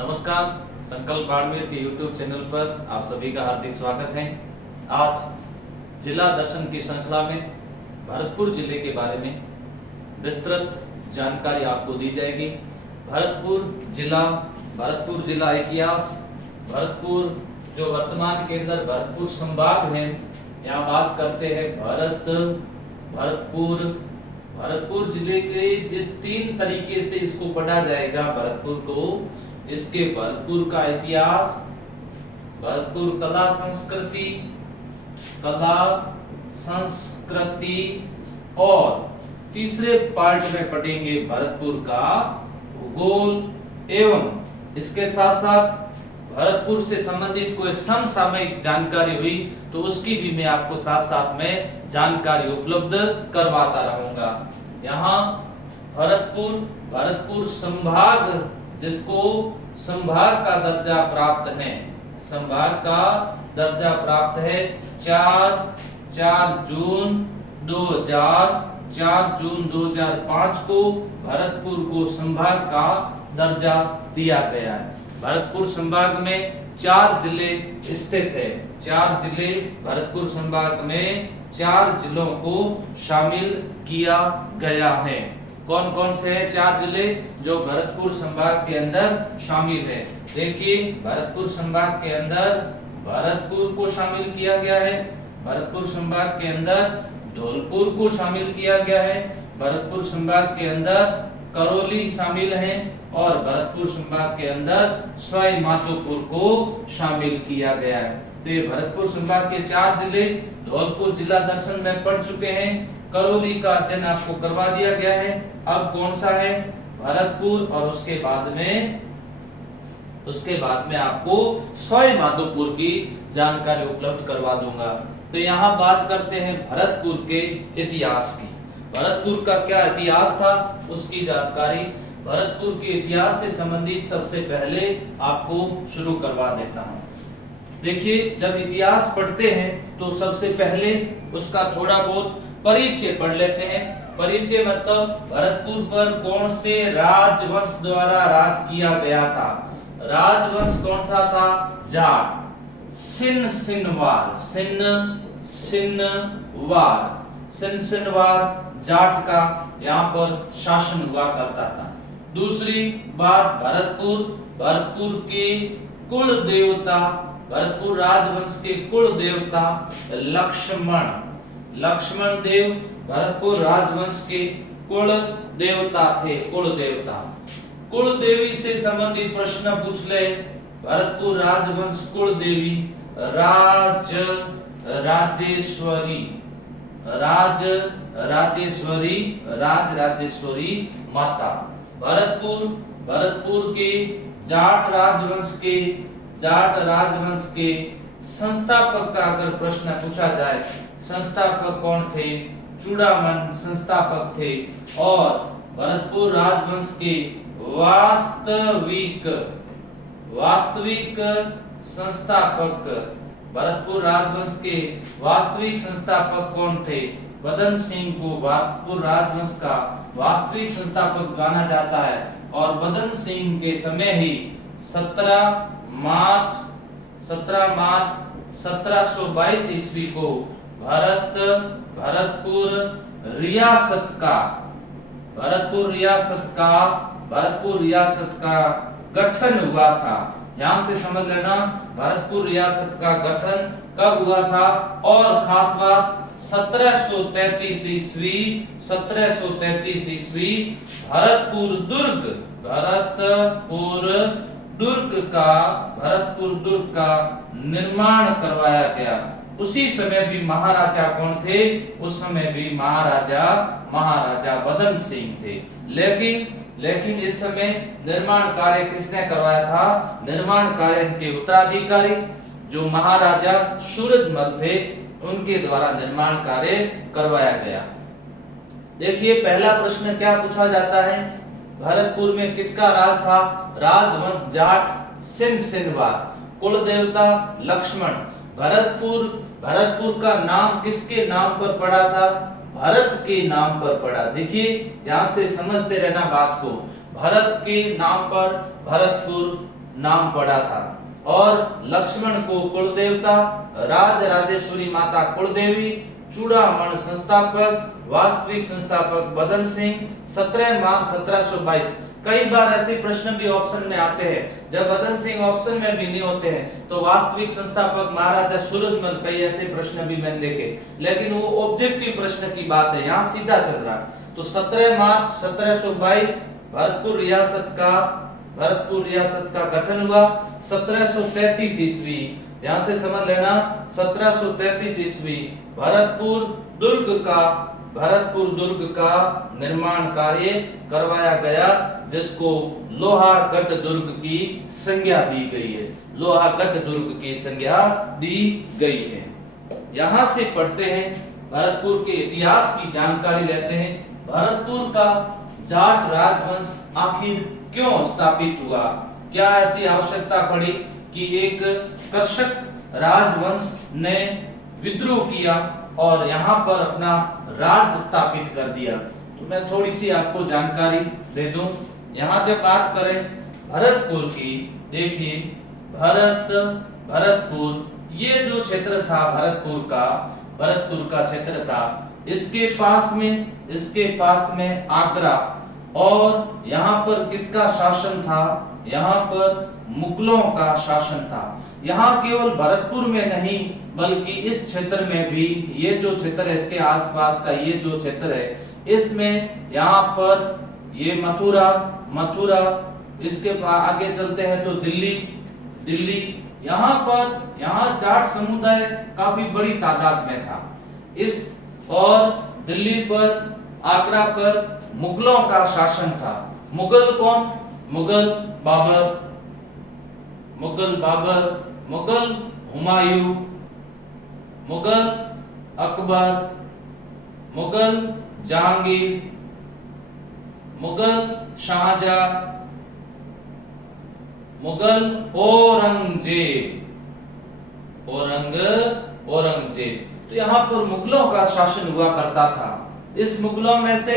नमस्कार, संकल्प बाड़मेर के YouTube चैनल पर आप सभी का हार्दिक स्वागत है। आज जिला दर्शन की श्रृंखला में भरतपुर जिले के बारे में विस्तृत जानकारी आपको दी जाएगी। भरतपुर जिला इतिहास, भरतपुर जो वर्तमान के अंदर भरतपुर संभाग है, यहाँ बात करते हैं भरतपुर जिले के जिस 3 तरीके से इसको पढ़ा जाएगा भरतपुर को, इसके भरतपुर का इतिहास, भरतपुर कला संस्कृति और तीसरे पार्ट में पढ़ेंगे भरतपुर का भूगोल एवं इसके साथ साथ भरतपुर से संबंधित कोई समसामयिक जानकारी हुई तो उसकी भी मैं आपको साथ साथ में जानकारी उपलब्ध करवाता रहूंगा। यहाँ भरतपुर संभाग, जिसको संभाग का दर्जा प्राप्त है, संभाग का दर्जा प्राप्त है 4 जून 2005 को भरतपुर को संभाग का दर्जा दिया गया है। भरतपुर संभाग में 4 जिले स्थित है। 4 जिले भरतपुर संभाग में 4 जिलों को शामिल किया गया है। कौन कौन से हैं 4 जिले जो भरतपुर संभाग के अंदर शामिल है? देखिए, भरतपुर संभाग के अंदर भरतपुर को शामिल किया गया है, भरतपुर संभाग के अंदर धौलपुर को शामिल किया गया है, भरतपुर संभाग के अंदर करौली शामिल है और भरतपुर संभाग के अंदर सवाई माधोपुर को शामिल किया गया है। तो ये भरतपुर संभाग के 4 जिले धौलपुर जिला दर्शन में पढ़ चुके हैं, करौली का अध्ययन आपको करवा दिया गया है। अब कौन सा है? भरतपुर, और उसके बाद में आपको सवाई माधोपुर की जानकारी उपलब्ध करवा दूंगा। तो यहाँ बात करते हैं भरतपुर के इतिहास की। भरतपुर का क्या इतिहास था उसकी जानकारी, भरतपुर के इतिहास से संबंधित सबसे पहले आपको शुरू करवा देता हूँ। देखिए, जब इतिहास पढ़ते हैं तो सबसे पहले उसका थोड़ा बहुत परिचय पढ़ लेते हैं। परिचय मतलब भरतपुर पर कौन से राजवंश द्वारा राज किया गया था। राजवंश कौन सा था? जाट। सिन्नवार जाट का यहाँ पर शासन हुआ करता था। दूसरी बात, भरतपुर के कुल देवता, भरतपुर राजवंश के कुल देवता लक्ष्मण देव भरतपुर राजवंश के कुल देवता थे। कुल देवी से संबंधित प्रश्न पूछ ले। भरतपुर राजवंश कुल देवी राजराजेश्वरी माता। भरतपुर के जाट राजवंश के संस्थापक का अगर प्रश्न पूछा जाए, संस्थापक कौन थे? चूड़ामन संस्थापक थे। और भरतपुर राजवंश के वास्तविक संस्थापक, भरतपुर राजवंश के वास्तविक संस्थापक कौन थे? बदन सिंह को भरतपुर राजवंश का वास्तविक संस्थापक जाना जाता है। और बदन सिंह के समय ही 17 मार्च 1722 ईस्वी को भरतपुर रियासत का गठन हुआ था। ध्यान से समझ लेना, भरतपुर रियासत का गठन कब हुआ था? और खास बात 1733 ईस्वी भरतपुर दुर्ग का निर्माण करवाया गया। उसी समय भी महाराजा कौन थे? उस समय भी महाराजा बदन सिंह थे। लेकिन इस समय निर्माण कार्य किसने करवाया था? निर्माण कार्य के उत्तराधिकारी जो महाराजा सूरजमल थे, उनके द्वारा निर्माण कार्य करवाया गया। देखिए, पहला प्रश्न क्या पूछा जाता है? भरतपुर में किसका राज था? राजवंश जाट सिन्नवार, कुल देवता लक्ष्मण। भरतपुर का नाम किसके नाम पर पड़ा था? भरत के नाम पर पड़ा। देखिए, ध्यान से समझते रहना बात को। भरत के नाम पर भरतपुर नाम पड़ा था। और लक्ष्मण को कुलदेवता, राज राजेश्वरी माता कुलदेवी, चूड़ामण संस्थापक, वास्तविक संस्थापक बदन सिंह, 17 मार्च 1722। कई बार ऐसे प्रश्न भी ऑप्शन में आते हैं, जब बदन सिंह ऑप्शन में भी नहीं होते हैं तो वास्तविक संस्थापक महाराजा सूरजमल, कई ऐसे प्रश्न भी मैंने देखे, लेकिन वो ऑब्जेक्टिव प्रश्न की बात है, यहाँ सीधा चल रहा है। तो 17 मार्च 1722 भरतपुर रियासत का गठन हुआ। 1733 ईस्वी, ध्यान से समझ लेना, 1733 ईस्वी भरतपुर दुर्ग का निर्माण कार्य करवाया गया, जिसको लोहागढ़ दुर्ग की संज्ञा दी गई है। लोहागढ़ दुर्ग की संज्ञा दी गई है। यहां से पढ़ते हैं, भरतपुर के इतिहास की जानकारी लेते हैं। भरतपुर का जाट राजवंश आखिर क्यों स्थापित हुआ? क्या ऐसी आवश्यकता पड़ी कि एक कर्षक राजवंश ने विद्रोह किया और यहाँ पर अपना राज स्थापित कर दिया? तो मैं थोड़ी सी आपको जानकारी दे दूं। यहाँ जब बात करें भरतपुर की, देखिए भरतपुर ये जो क्षेत्र था भरतपुर का क्षेत्र था, इसके पास में आगरा, और यहाँ पर किसका शासन था? यहाँ पर मुगलों का शासन था। यहाँ केवल भरतपुर में नहीं बल्कि इस क्षेत्र में भी, ये जो क्षेत्र है इसके आसपास का ये जो क्षेत्र है, इसमें यहाँ पर ये मथुरा, इसके आगे चलते हैं तो दिल्ली, यहाँ जाट समुदाय काफी बड़ी तादाद में था। और दिल्ली पर, आगरा पर मुगलों का शासन था। मुगल कौन? मुगल बाबर, मुगल हुमायूं, मुगल अकबर, मुगल जहांगीर, मुगल शाहजहां, मुगल औरंगजेब। तो यहाँ पर मुगलों का शासन हुआ करता था। इस मुगलों में से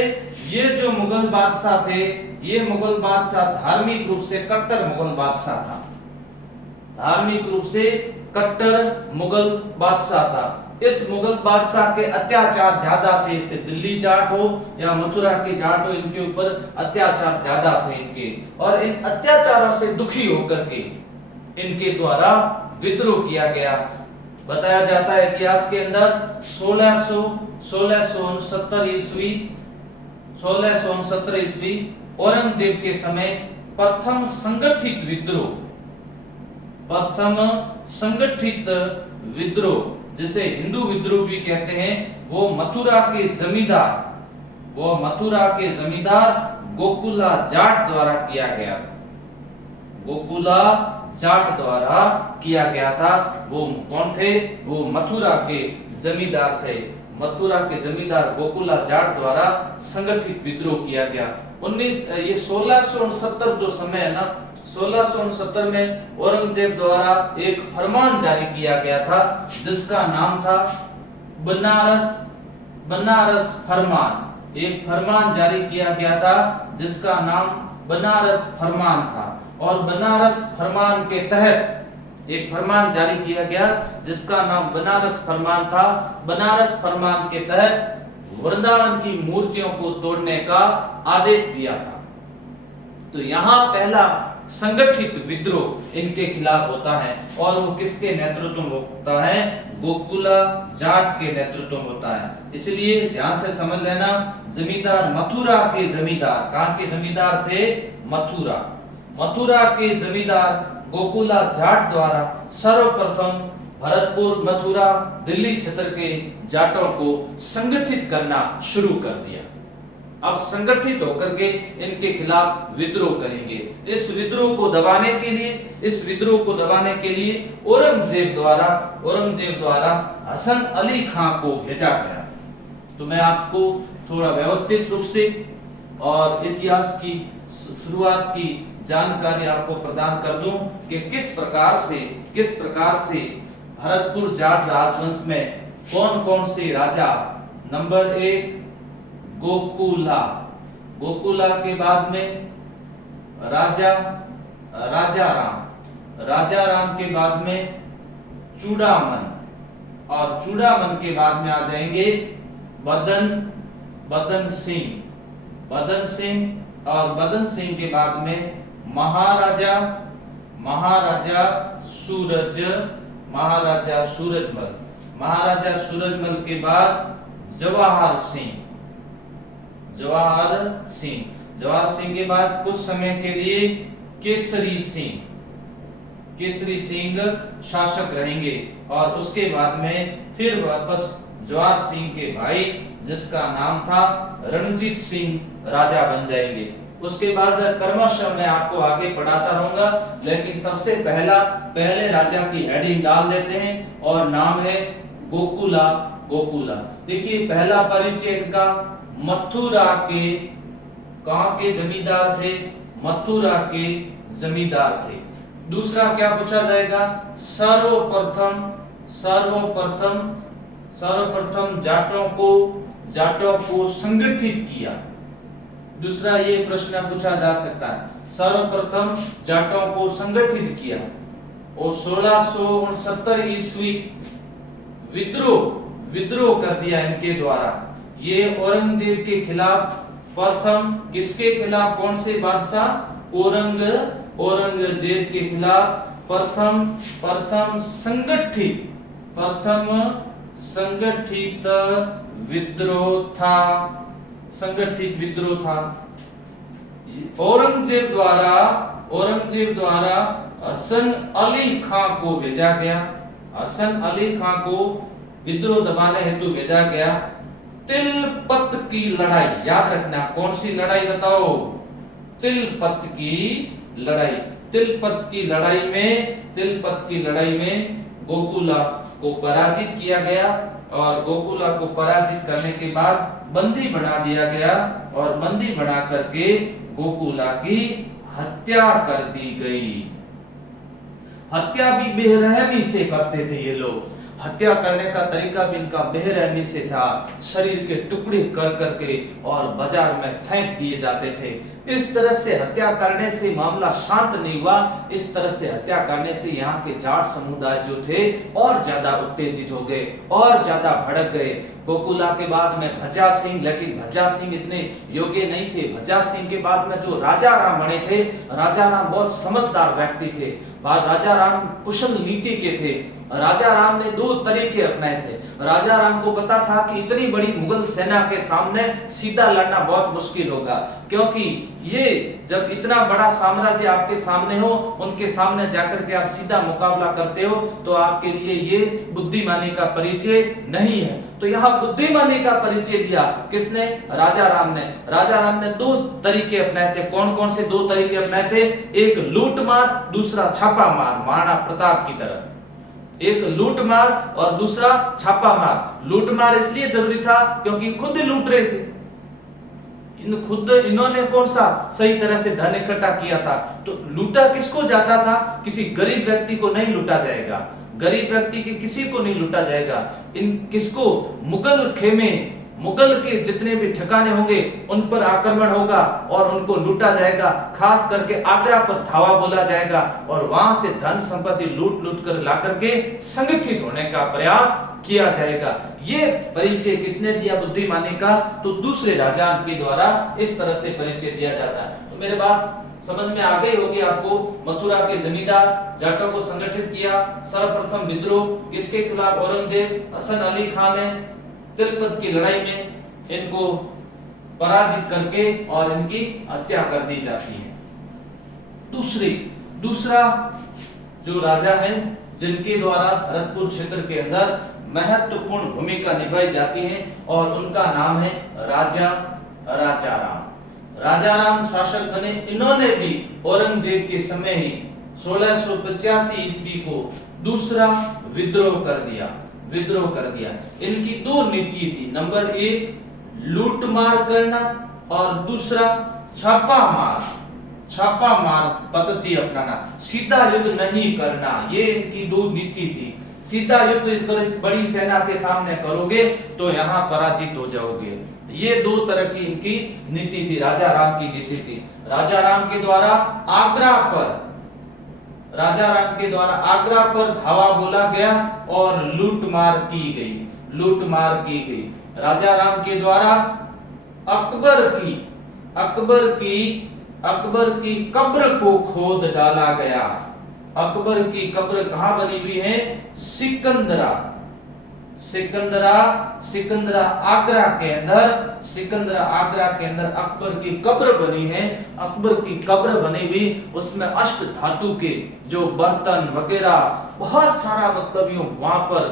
ये जो मुगल बादशाह थे, ये मुगल बादशाह धार्मिक रूप से कट्टर मुगल बादशाह था। धार्मिक रूप से कट्टर मुगल बादशाह था। इस मुगल बादशाह के अत्याचार ज्यादा थे, इससे दिल्ली जाट हो या मथुरा के जाट हो, इनके ऊपर अत्याचार ज्यादा थे इनके, और इन अत्याचारों से दुखी होकर के इनके द्वारा विद्रोह किया गया। बताया जाता है इतिहास के अंदर 1669 ईस्वी औरंगजेब के समय प्रथम संगठित विद्रोह, जिसे हिंदू विद्रोह भी कहते हैं, वो मथुरा के जमींदार गोकुला जाट द्वारा किया गया था। गोकुला जाट द्वारा किया गया था। वो कौन थे? वो मथुरा के जमींदार थे। मथुरा के जमींदार गोकुला जाट द्वारा संगठित विद्रोह किया गया। 1669 जो समय है ना, 1669 में औरंगजेब द्वारा एक फरमान जारी किया गया था, जिसका नाम था बनारस फरमान। एक फरमान जारी किया गया था जिसका नाम बनारस फरमान था, और बनारस फरमान के तहत एक फरमान जारी किया गया जिसका नाम बनारस फरमान था। बनारस फरमान के तहत वृंदावन की मूर्तियों को तोड़ने का आदेश दिया था। तो यहाँ पहला संगठित विद्रोह इनके खिलाफ होता है, और वो किसके नेतृत्व में होता है? गोकुला जाट के नेतृत्व में होता है। इसलिए ध्यान से समझ लेना, जमींदार मथुरा के जमींदार, कहां के जमींदार थे? मथुरा के जमींदार गोकुला जाट द्वारा सर्वप्रथम भरतपुर, मथुरा, दिल्ली क्षेत्र के जाटों को संगठित करना शुरू कर दिया। अब संगठित होकर के इनके खिलाफ विद्रोह करेंगे। इस विद्रोह को दबाने के लिए औरंगजेब द्वारा हसन अली खां को भेजा गया। तो मैं आपको थोड़ा व्यवस्थित रूप से और इतिहास की शुरुआत की जानकारी आपको प्रदान कर दूं कि किस प्रकार से भरतपुर जाट राजवंश में कौन कौन से राजा। नंबर 1 गोकुला के बाद में राजा राम, राजा राम के बाद में चूड़ामन, और चूड़ामन के बाद में आ जाएंगे बदन सिंह, और बदन सिंह के बाद में महाराजा सूरजमल, महाराजा सूरजमल के बाद जवाहर सिंह के बाद कुछ समय के लिए केसरी सिंह शासक रहेंगे, और उसके बाद में फिर वापस जवाहर सिंह के भाई जिसका नाम था रणजीत सिंह राजा बन जाएंगे। उसके बाद क्रमशः मैं आपको आगे पढ़ाता रहूंगा, लेकिन सबसे पहले राजा की हेडिंग डाल देते हैं और नाम है गोकुला। देखिए पहला परिचय इनका मथुरा के, कहां के जमींदार थे? मथुरा के जमींदार थे। दूसरा क्या पूछा जाएगा? सर्वप्रथम जाटों को संगठित किया। दूसरा ये प्रश्न पूछा जा सकता है, सर्वप्रथम जाटों को संगठित किया। और 1669 ईस्वी विद्रोह कर दिया इनके द्वारा। ये औरंगजेब के खिलाफ प्रथम, किसके खिलाफ? कौन से बादशाह? औरंगजेब के खिलाफ प्रथम संगठित विद्रोह था। औरंगजेब द्वारा हसन अली खां को भेजा गया। हसन अली खां को विद्रोह दबाने हेतु भेजा गया। तिलपत की लड़ाई, याद रखना, कौन सी लड़ाई बताओ? तिलपत की लड़ाई में गोकुला को पराजित किया गया, और गोकुला को पराजित करने के बाद बंदी बना दिया गया, और बंदी बना करके गोकुला की हत्या कर दी गई। हत्या भी बेरहमी से करते थे ये लोग। हत्या करने का तरीका भी इनका बेरहमी से था। शरीर के टुकड़े कर करके और बाजार में फेंक दिए जाते थे। इस तरह से हत्या करने से मामला शांत नहीं हुआ। इस तरह से हत्या करने से यहाँ के जाट समुदाय जो थे और ज्यादा उत्तेजित हो गए और ज्यादा भड़क गए। गोकुला के बाद में भज्जा सिंह, लेकिन भज्जा सिंह इतने योग्य नहीं थे। भज्जा सिंह के बाद में जो राजा राम बने थे, राजा राम बहुत समझदार व्यक्ति थे। राजा राम कुशल नीति के थे। राजा राम ने दो तरीके अपनाए थे। राजा राम को पता था कि इतनी बड़ी मुगल सेना के सामने सीधा लड़ना बहुत मुश्किल होगा, क्योंकि ये जब इतना बड़ा साम्राज्य आपके सामने हो, उनके सामने जाकर के आप सीधा मुकाबला करते हो तो आपके लिए ये बुद्धिमानी का परिचय नहीं है। तो यहाँ बुद्धिमानी का परिचय दिया किसने? राजा राम ने। राजा राम ने दो तरीके अपनाए थे। कौन कौन से दो तरीके अपनाए थे? एक लूटमार, दूसरा छापामार, महाराणा प्रताप की तरह। एक लूटमार और दूसरा छापामार। लूटमार इसलिए जरूरी था क्योंकि खुद लूट रहे थे। इन्होंने कौन सा सही तरह से धन इकट्ठा किया था। तो लूटा किसको जाता था? किसी गरीब व्यक्ति को नहीं लूटा जाएगा। गरीब व्यक्ति के किसी को नहीं लूटा जाएगा। इन किसको? मुगल खेमे, मुगल के जितने भी ठिकाने होंगे उन पर आक्रमण होगा और उनको लूटा जाएगा। खास करके आगरा पर धावा बोला जाएगा और वहां से धन संपत्ति लूट कर ला करके संगठित होने का प्रयास किया जाएगा। ये परिचय किसने दिया बुद्धिमानी का? तो दूसरे राजा के द्वारा इस तरह से परिचय दिया जाता है। तो मेरे पास समझ में आ गई होगी आपको। मथुरा के जमींदार जाटों को संगठित किया। सर्वप्रथम विद्रोह किसके खिलाफ? औरंगजेब। हसन अली खान ने तिलपत की लड़ाई में इनको पराजित करके और इनकी हत्या कर दी जाती है। दूसरा जो राजा है जिनके द्वारा भरतपुर क्षेत्र के अंदर महत्वपूर्ण भूमिका निभाई जाती है और उनका नाम है राजा राम। राजा राम शासक बने। इन्होंने भी औरंगजेब के समय ही 1685 ईस्वी को दूसरा विद्रोह कर दिया। इनकी दो नीति थी। नंबर 1 लूटमार करना और दूसरा छापामार पद्धति अपनाना। सीधा युद्ध नहीं करना, ये इनकी दो नीति थी। सीधा युद्ध तो इस बड़ी सेना के सामने करोगे तो यहाँ पराजित हो जाओगे। ये दो तरह की इनकी नीति थी। राजा राम की नीति थी। राजा राम के द्वारा आगरा पर राजा राम के द्वारा आगरा पर धावा बोला गया और लूटमार की गई, लूटमार की गई। राजा राम के द्वारा अकबर की कब्र को खोद डाला गया। अकबर की कब्र कहां बनी हुई है? सिकंदरा आगरा के अंदर अकबर की कब्र बनी है। अकबर की कब्र बनी हुई, उसमें अष्ट धातु के जो बर्तन वगैरह बहुत सारा मतलब यूं वहां पर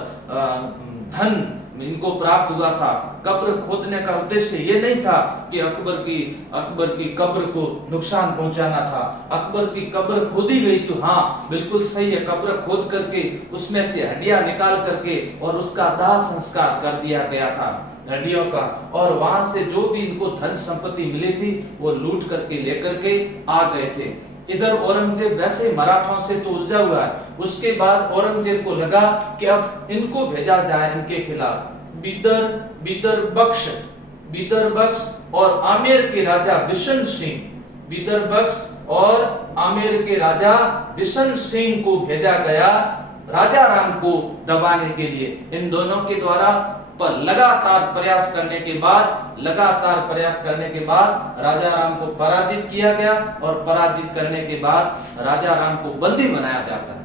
धन इनको प्राप्त हुआ था। कब्र खोदने का उद्देश्य ये नहीं था कि अकबर की कब्र को नुकसान पहुंचाना था। अकबर की कब्र खोदी गई तो हाँ बिल्कुल सही है, कब्र खोद करके उसमें से हड्डियां निकाल करके और उसका दाह संस्कार कर दिया गया था हड्डियों का, और वहां से जो भी इनको धन संपत्ति मिली थी वो लूट करके लेकर के आ गए थे। इधर औरंगजेब वैसे मराठों से तो उलझा हुआ है। उसके बाद औरंगजेब को लगा कि अब इनको भेजा जाए इनके खिलाफ। बीदर बख्श और आमेर के राजा बिशन सिंह को भेजा गया राजा राम को दबाने के लिए। इन दोनों के द्वारा पर लगातार प्रयास करने के बाद राजा राम को पराजित किया गया, और पराजित करने के बाद राजा राम को बंदी बनाया जाता है।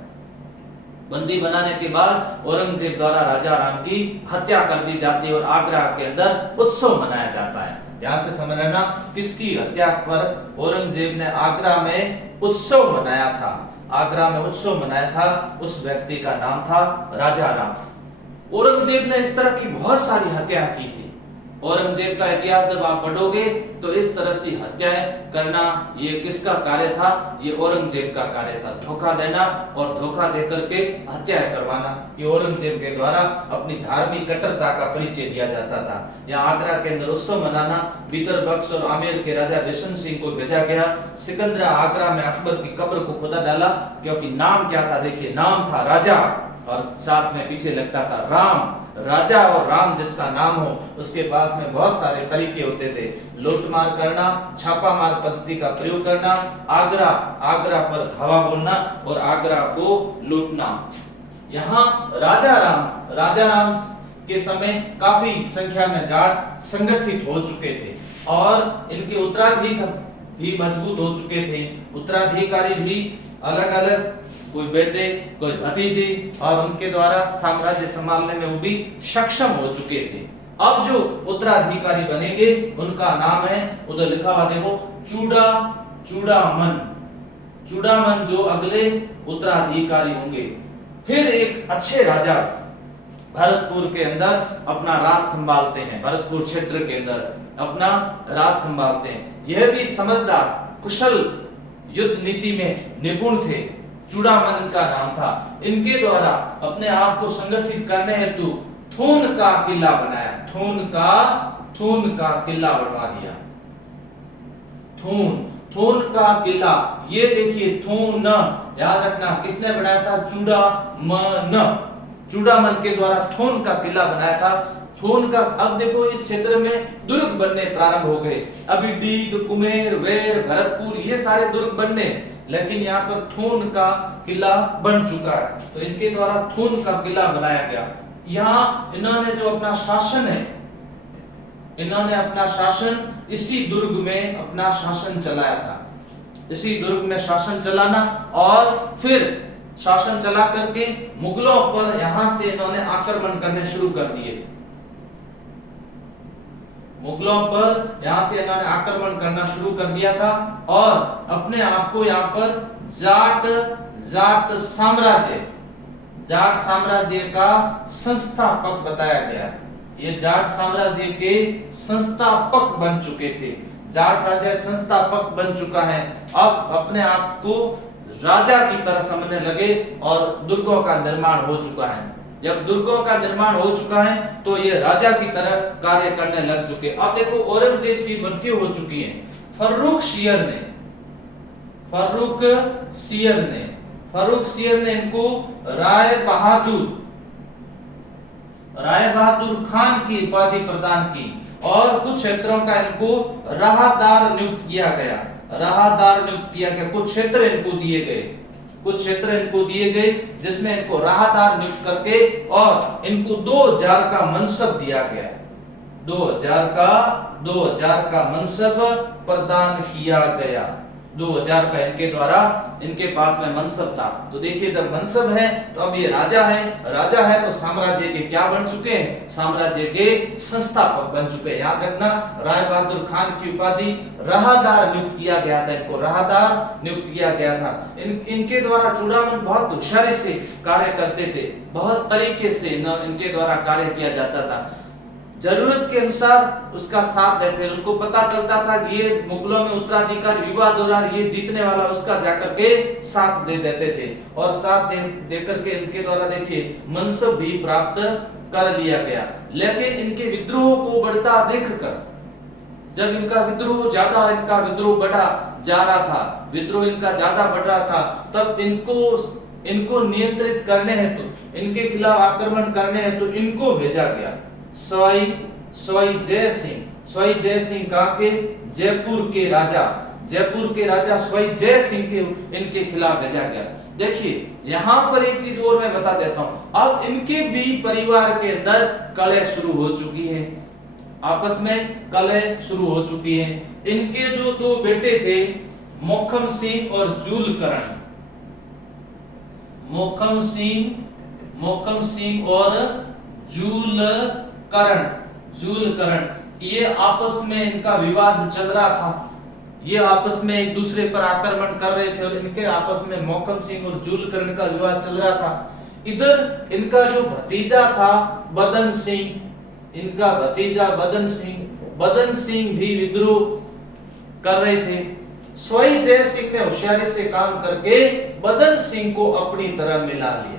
बंदी बनाने के बाद औरंगजेब द्वारा राजा राम की हत्या कर दी जाती है और आगरा के अंदर उत्सव मनाया जाता है। ध्यान से समझना, किसकी हत्या पर औरंगजेब ने आगरा में उत्सव मनाया था, उस व्यक्ति का नाम था राजा राम। औरंगजेब ने इस तरह की बहुत सारी हत्याएं की थी। औरंगजेब का इतिहास जब आप पढ़ोगे तो इस तरह से हत्याएं करना ये किसका कार्य था? ये औरंगजेब का कार्य था। धोखा देना और धोखा दे करके हत्याएं करवाना, ये औरंगजेब के द्वारा अपनी धार्मिक कट्टरता का परिचय दिया जाता था। यहाँ आगरा के अंदर उत्सव मनाना, बीदर बख्श और आमेर के राजा बिशन सिंह को भेजा गया। सिकंदरा आगरा में अकबर की कब्र को खोदा डाला, क्योंकि नाम क्या था? देखिए, नाम था राजा और साथ में पीछे लगता था राम। राजा और राम जिसका नाम हो उसके पास में बहुत सारे तरीके होते थे। लूटमार करना, छापामार पद्धति का प्रयोग करना, आगरा पर धावा बोलना और आगरा को लूटना। यहाँ राजा राम के समय काफी संख्या में जाट संगठित हो चुके थे और इनके उत्तराधिकारी भी मजबूत हो चुके थे। उत्तराधिकारी भी अलग अलग, कोई बेटे कोई भतीजे, और उनके द्वारा साम्राज्य संभालने में वो भी सक्षम हो चुके थे। अब जो उत्तराधिकारी बनेंगे उनका नाम है, उधर लिखा हुआ देखो, चूड़ामन जो अगले उत्तराधिकारी होंगे। फिर एक अच्छे राजा भरतपुर के अंदर अपना राज संभालते हैं, भरतपुर क्षेत्र के अंदर अपना राज संभालते हैं। यह भी समझदार, कुशल, युद्ध नीति में निपुण थे। चूड़ामन इनका नाम था। इनके द्वारा अपने आप को संगठित करने हेतु थून का किला बनाया, थून का किला बनवा दिया। थून का किला, ये देखिए थून, याद रखना किसने बनाया था? चूड़ामन के द्वारा थून का किला बनाया था। थून का, अब देखो इस क्षेत्र में दुर्ग बनने प्रारंभ हो गए। अभी डीग, कुमेर, वेर, भरतपुर ये सारे दुर्ग बनने, लेकिन यहाँ पर थून का किला बन चुका है। तो इनके द्वारा थून का किला बनाया गया। यहाँ इन्होंने जो अपना शासन है, इन्होंने अपना शासन इसी दुर्ग में अपना शासन चलाया था। इसी दुर्ग में शासन चलाना और फिर शासन चला करके मुगलों पर यहाँ से इन्होंने आक्रमण करने शुरू कर दिए। मुगलों पर यहाँ से इन्होंने आक्रमण करना शुरू कर दिया था और अपने आप को यहाँ पर जाट साम्राज्य का संस्थापक बताया गया। ये जाट साम्राज्य के संस्थापक बन चुके थे। जाट राजा संस्थापक बन चुका है। अब अपने आप को राजा की तरह समझने लगे और दुर्गों का निर्माण हो चुका है। जब दुर्गों का निर्माण हो चुका है तो ये राजा की तरह कार्य करने लग चुके। अब देखो औरंगजेब की मृत्यु हो चुकी है। फर्रुख सियर ने इनको राय बहादुर खान की उपाधि प्रदान की और कुछ क्षेत्रों का इनको राहदार नियुक्त किया गया। कुछ क्षेत्र इनको दिए गए। कुछ क्षेत्र इनको दिए गए जिसमें इनको राहदार नियुक्त करके और इनको 2000 का मनसब दिया गया। 2000 का मनसब प्रदान किया गया। 2000 का इनके द्वारा इनके पास में मनसब था। तो देखिए जब मनसब है तो अब ये राजा है तो साम्राज्य के क्या बन चुके हैं, साम्राज्य के संस्थापक बन चुके हैं। याद रखना राय बहादुर खान की उपाधि राहदार नियुक्त किया गया था, इनको राहदार नियुक्त किया गया था। इनके द्वारा चूड़ामन बहुत होशियारी से कार्य करते थे, बहुत तरीके से इनके द्वारा कार्य किया जाता था, जरूरत के अनुसार उसका साथ देते। उनको पता चलता था कि ये मुगलों में उत्तराधिकार विवाद हो रहा है, ये जीतने वाला, उसका जाकर के साथ दे देते थे और साथ दे करके इनके द्वारा देखिए मनसब भी प्राप्त कर लिया गया। लेकिन इनके विद्रोह को बढ़ता देखकर, जब इनका विद्रोह बढ़ा जा रहा था, विद्रोह इनका ज्यादा बढ़ रहा था, तब इनको नियंत्रित करने हेतु, इनके खिलाफ आक्रमण करने हेतु इनको भेजा गया सवाई जय सिंह कहां के, जयपुर के राजा सवाई जय सिंह के इनके खिलाफ भेजा गया। देखिए यहां पर एक चीज और मैं बता देता हूं, अब इनके भी परिवार के अंदर कलह शुरू हो चुकी है, आपस में कलह शुरू हो चुकी है। इनके जो दो बेटे थे मोखम सिंह और जूलकरण, ये आपस में इनका विवाद चल रहा था। ये आपस में एक दूसरे पर आक्रमण कर रहे थे और इनके आपस में मोखम सिंह और जूलकरण का विवाद चल रहा था। इधर इनका जो भतीजा था बदन सिंह भी विद्रोह कर रहे थे। सवाई जय सिंह ने होशियारी से काम करके बदन सिंह को अपनी तरह मिला लिया।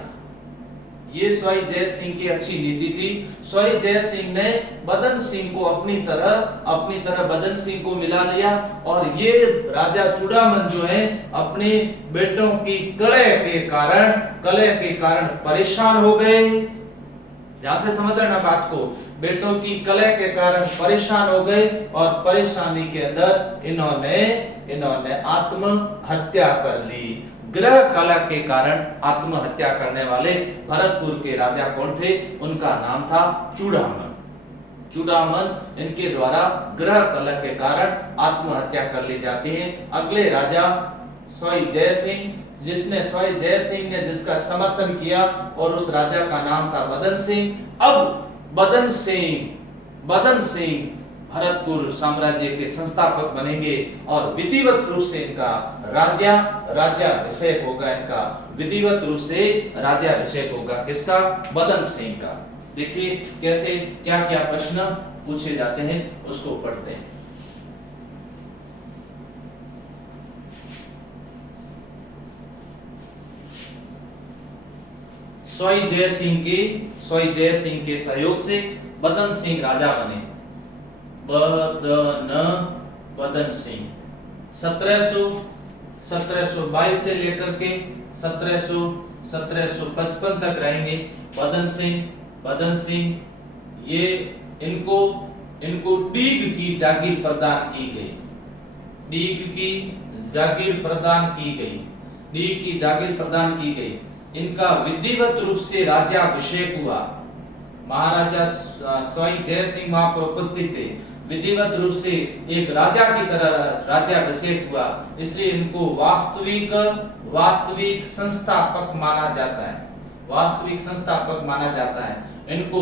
ये सवाई जय सिंह की अच्छी नीति थी। सवाई जय सिंह ने बदन सिंह को अपनी तरह बदन सिंह को मिला लिया और ये राजा चूड़ामन जो है अपने बेटों की कलह के कारण परेशान हो गए। ध्यान से समझ लेना बात को, बेटों की कलह के कारण परेशान हो गए और परेशानी के अंदर इन्होंने आत्महत्या कर ली। ग्रह कलह के कारण आत्महत्या करने वाले भरतपुर के राजा कौन थे, उनका नाम था चूड़ामन। इनके द्वारा ग्रह कलह के कारण आत्महत्या कर ली जाती है। अगले राजा सवाई जय सिंह, जिसका समर्थन किया और उस राजा का नाम था बदन सिंह। अब बदन सिंह भरतपुर साम्राज्य के संस्थापक बनेंगे और विधिवत रूप से इनका राज्याभिषेक होगा। विधिवत रूप से राज्याभिषेक होगा किसका, बदन सिंह का। देखिए कैसे क्या क्या प्रश्न पूछे जाते हैं उसको पढ़ते हैं। सवाई जय सिंह के सहयोग से बदन सिंह राजा बने। बदन सिंह 1722 से लेकर के 1755 तक रहेंगे। बदन सिंह ये इनको डीग की जागीर प्रदान की गई। इनका विधिवत रूप से राज्याभिषेक हुआ। महाराजा सवाई जय सिंह वहां पर उपस्थित थे। विधिवत रूप से एक राजा की तरह राज्याभिषेक हुआ, इसलिए इनको वास्तविक संस्थापक माना जाता है। इनको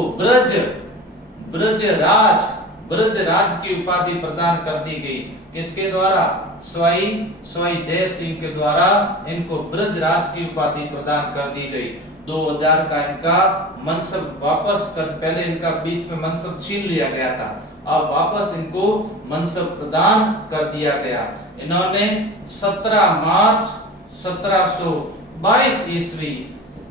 ब्रजराज की उपाधि प्रदान कर दी गई। किसके द्वारा, सवाई जय सिंह के द्वारा इनको ब्रजराज की उपाधि प्रदान कर दी गई। 2000 का इनका मनसब वापस कर, पहले इनका बीच में मनसब छीन लिया गया था, अब वापस इनको मनसब प्रदान कर दिया गया। इन्होंने 17 मार्च 1722 ईस्वी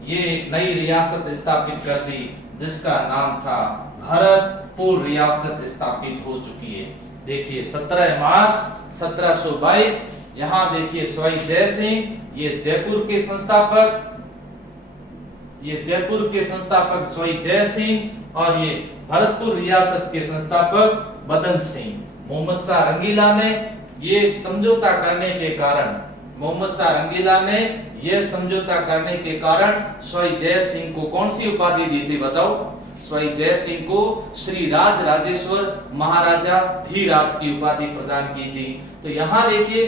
ये नई रियासत स्थापित कर दी जिसका नाम था भरतपुर रियासत स्थापित हो चुकी है। देखिए 17 मार्च 1722, यहाँ देखिए सवाई जय सिंह ये जयपुर के संस्थापक सवाई जय सिंह और ये भरतपुर रियासत के संस्थापक बदन सिंह। मोहम्मद शाह रंगीला ने ये समझौता करने के कारण मोहम्मद शाह रंगीला ने यह समझौता करने के कारण स्वाई जय सिंह को कौन सी उपाधि दी थी बताओ? स्वाई जय सिंह को श्री राज राजेश्वर महाराजा धीराज की उपाधि प्रदान की थी। तो यहाँ देखिए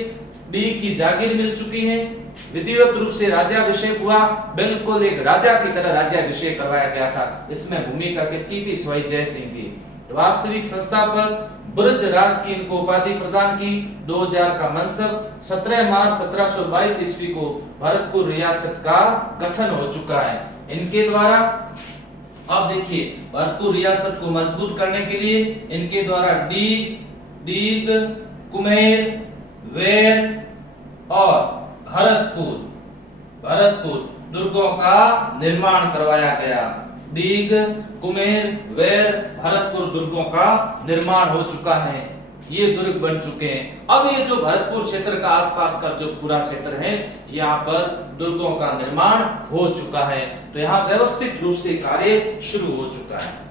डी की जागीर मिल चुकी है, विधिवत रूप से राज्याभिषेक हुआ, बिल्कुल एक राजा की तरह राज्याभिषेक करवाया गया था। इसमें भूमिका किसकी थी? स्वाई जय सिंह की। वास्तविक संस्थापक ब्रजराज की इनको उपाधि प्रदान की। 2000 का मनसब 17 मार्च 1722 ईस्वी को भरतपुर रियासत का गठन हो चुका है इनके द्वारा। अब देखिए भरतपुर रियासत को मजबूत करने के लिए इनके द्वारा डीग, कुमेर, वेर और भरतपुर दुर्गों का निर्माण करवाया गया। डीग, कुमेर, वेर, भरतपुर दुर्गों का निर्माण हो चुका है, ये दुर्ग बन चुके हैं। अब ये जो भरतपुर क्षेत्र का आसपास का जो पूरा क्षेत्र है यहाँ पर दुर्गों का निर्माण हो चुका है। तो यहाँ व्यवस्थित रूप से कार्य शुरू हो चुका है।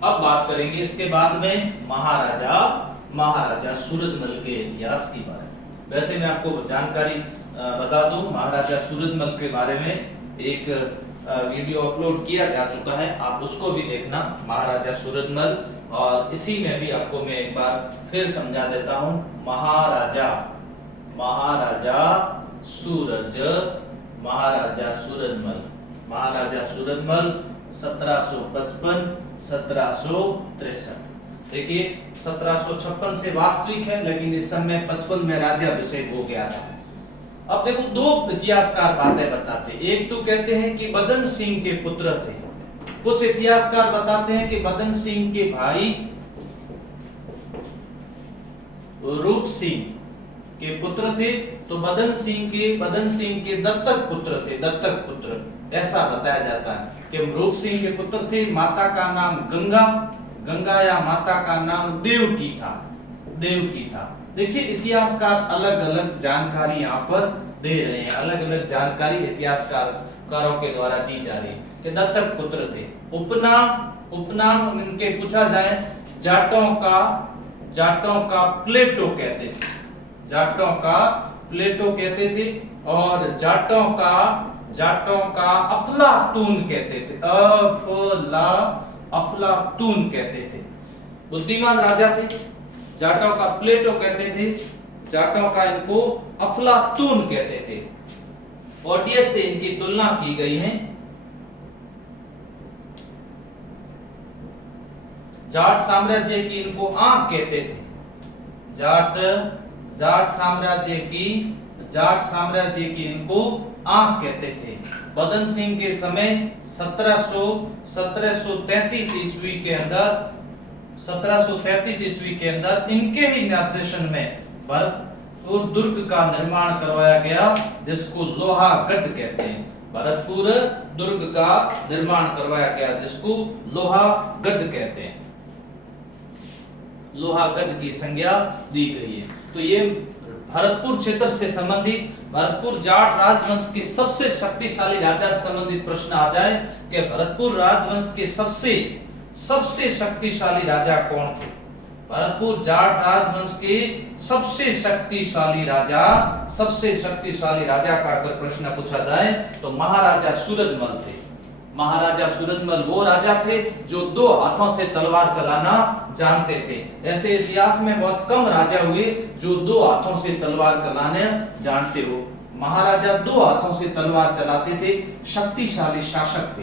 अब बात करेंगे इसके बाद में महाराजा सूरजमल के इतिहास की बारे में। वैसे मैं आपको जानकारी बता दूं, महाराजा सूरजमल के बारे में एक वीडियो अपलोड किया जा चुका है, आप उसको भी देखना, महाराजा सूरजमल। और इसी में भी आपको मैं एक बार फिर समझा देता हूं, महाराजा सूरजमल 1755 1763। देखिए 1756 से वास्तविक है, लेकिन इस समय 55 में राज्याभिषेक हो गया था। अब देखो दो इतिहासकार बातें बताते हैं। एक तो कहते हैं कि बदन सिंह के पुत्र थे, कुछ इतिहासकार बताते हैं कि बदन सिंह के भाई रूप सिंह के पुत्र थे। तो बदन सिंह के दत्तक पुत्र ऐसा बताया जाता है कि रूप सिंह के पुत्र थे। माता का नाम गंगा या माता का नाम देवकी था। देखिए इतिहासकार अलग अलग जानकारी यहाँ पर दे रहे हैं, अलग अलग जानकारी इतिहासकारों के द्वारा दी जा रही है कि दत्तक पुत्र थे। उपनाम इनके पूछा जाए, जाटों का प्लेटो कहते थे और जाटों का अफलातून कहते थे। बुद्धिमान राजा थे, जाटों का प्लेटो कहते थे, जाटों का इनको अफलातून कहते थे। ओडियस से इनकी तुलना की गई है। जाट साम्राज्य की इनको आंख कहते थे। जाट साम्राज्य की इनको आंख कहते थे। बदन सिंह के समय 1733 ईस्वी के अंदर इनके ही निर्देशन में भरतपुर दुर्ग का निर्माण करवाया गया, जिसको लोहागढ़ कहते हैं। भरतपुर दुर्ग का निर्माण करवाया गया, जिसको लोहागढ़ कहते हैं। लोहागढ़ की संज्ञा दी गई है। तो ये भरतपुर क्षेत्र से संबंधित, भरतपुर जाट राजवंश के सबसे शक्तिशाली राजा से संबंधित प्रश्न आ जाए कि भरतपुर राजवंश के सबसे शक्तिशाली राजा कौन थे? भरतपुर जाट राजवंश के सबसे शक्तिशाली राजा का अगर प्रश्न पूछा जाए तो महाराजा सूरजमल थे। महाराजा सूरजमल वो राजा थे जो 2 हाथों से तलवार चलाना जानते थे। ऐसे इतिहास में बहुत कम राजा हुए जो 2 हाथों से तलवार चलाने जानते हो। महाराजा 2 हाथों से तलवार चलाते थे, शक्तिशाली शासक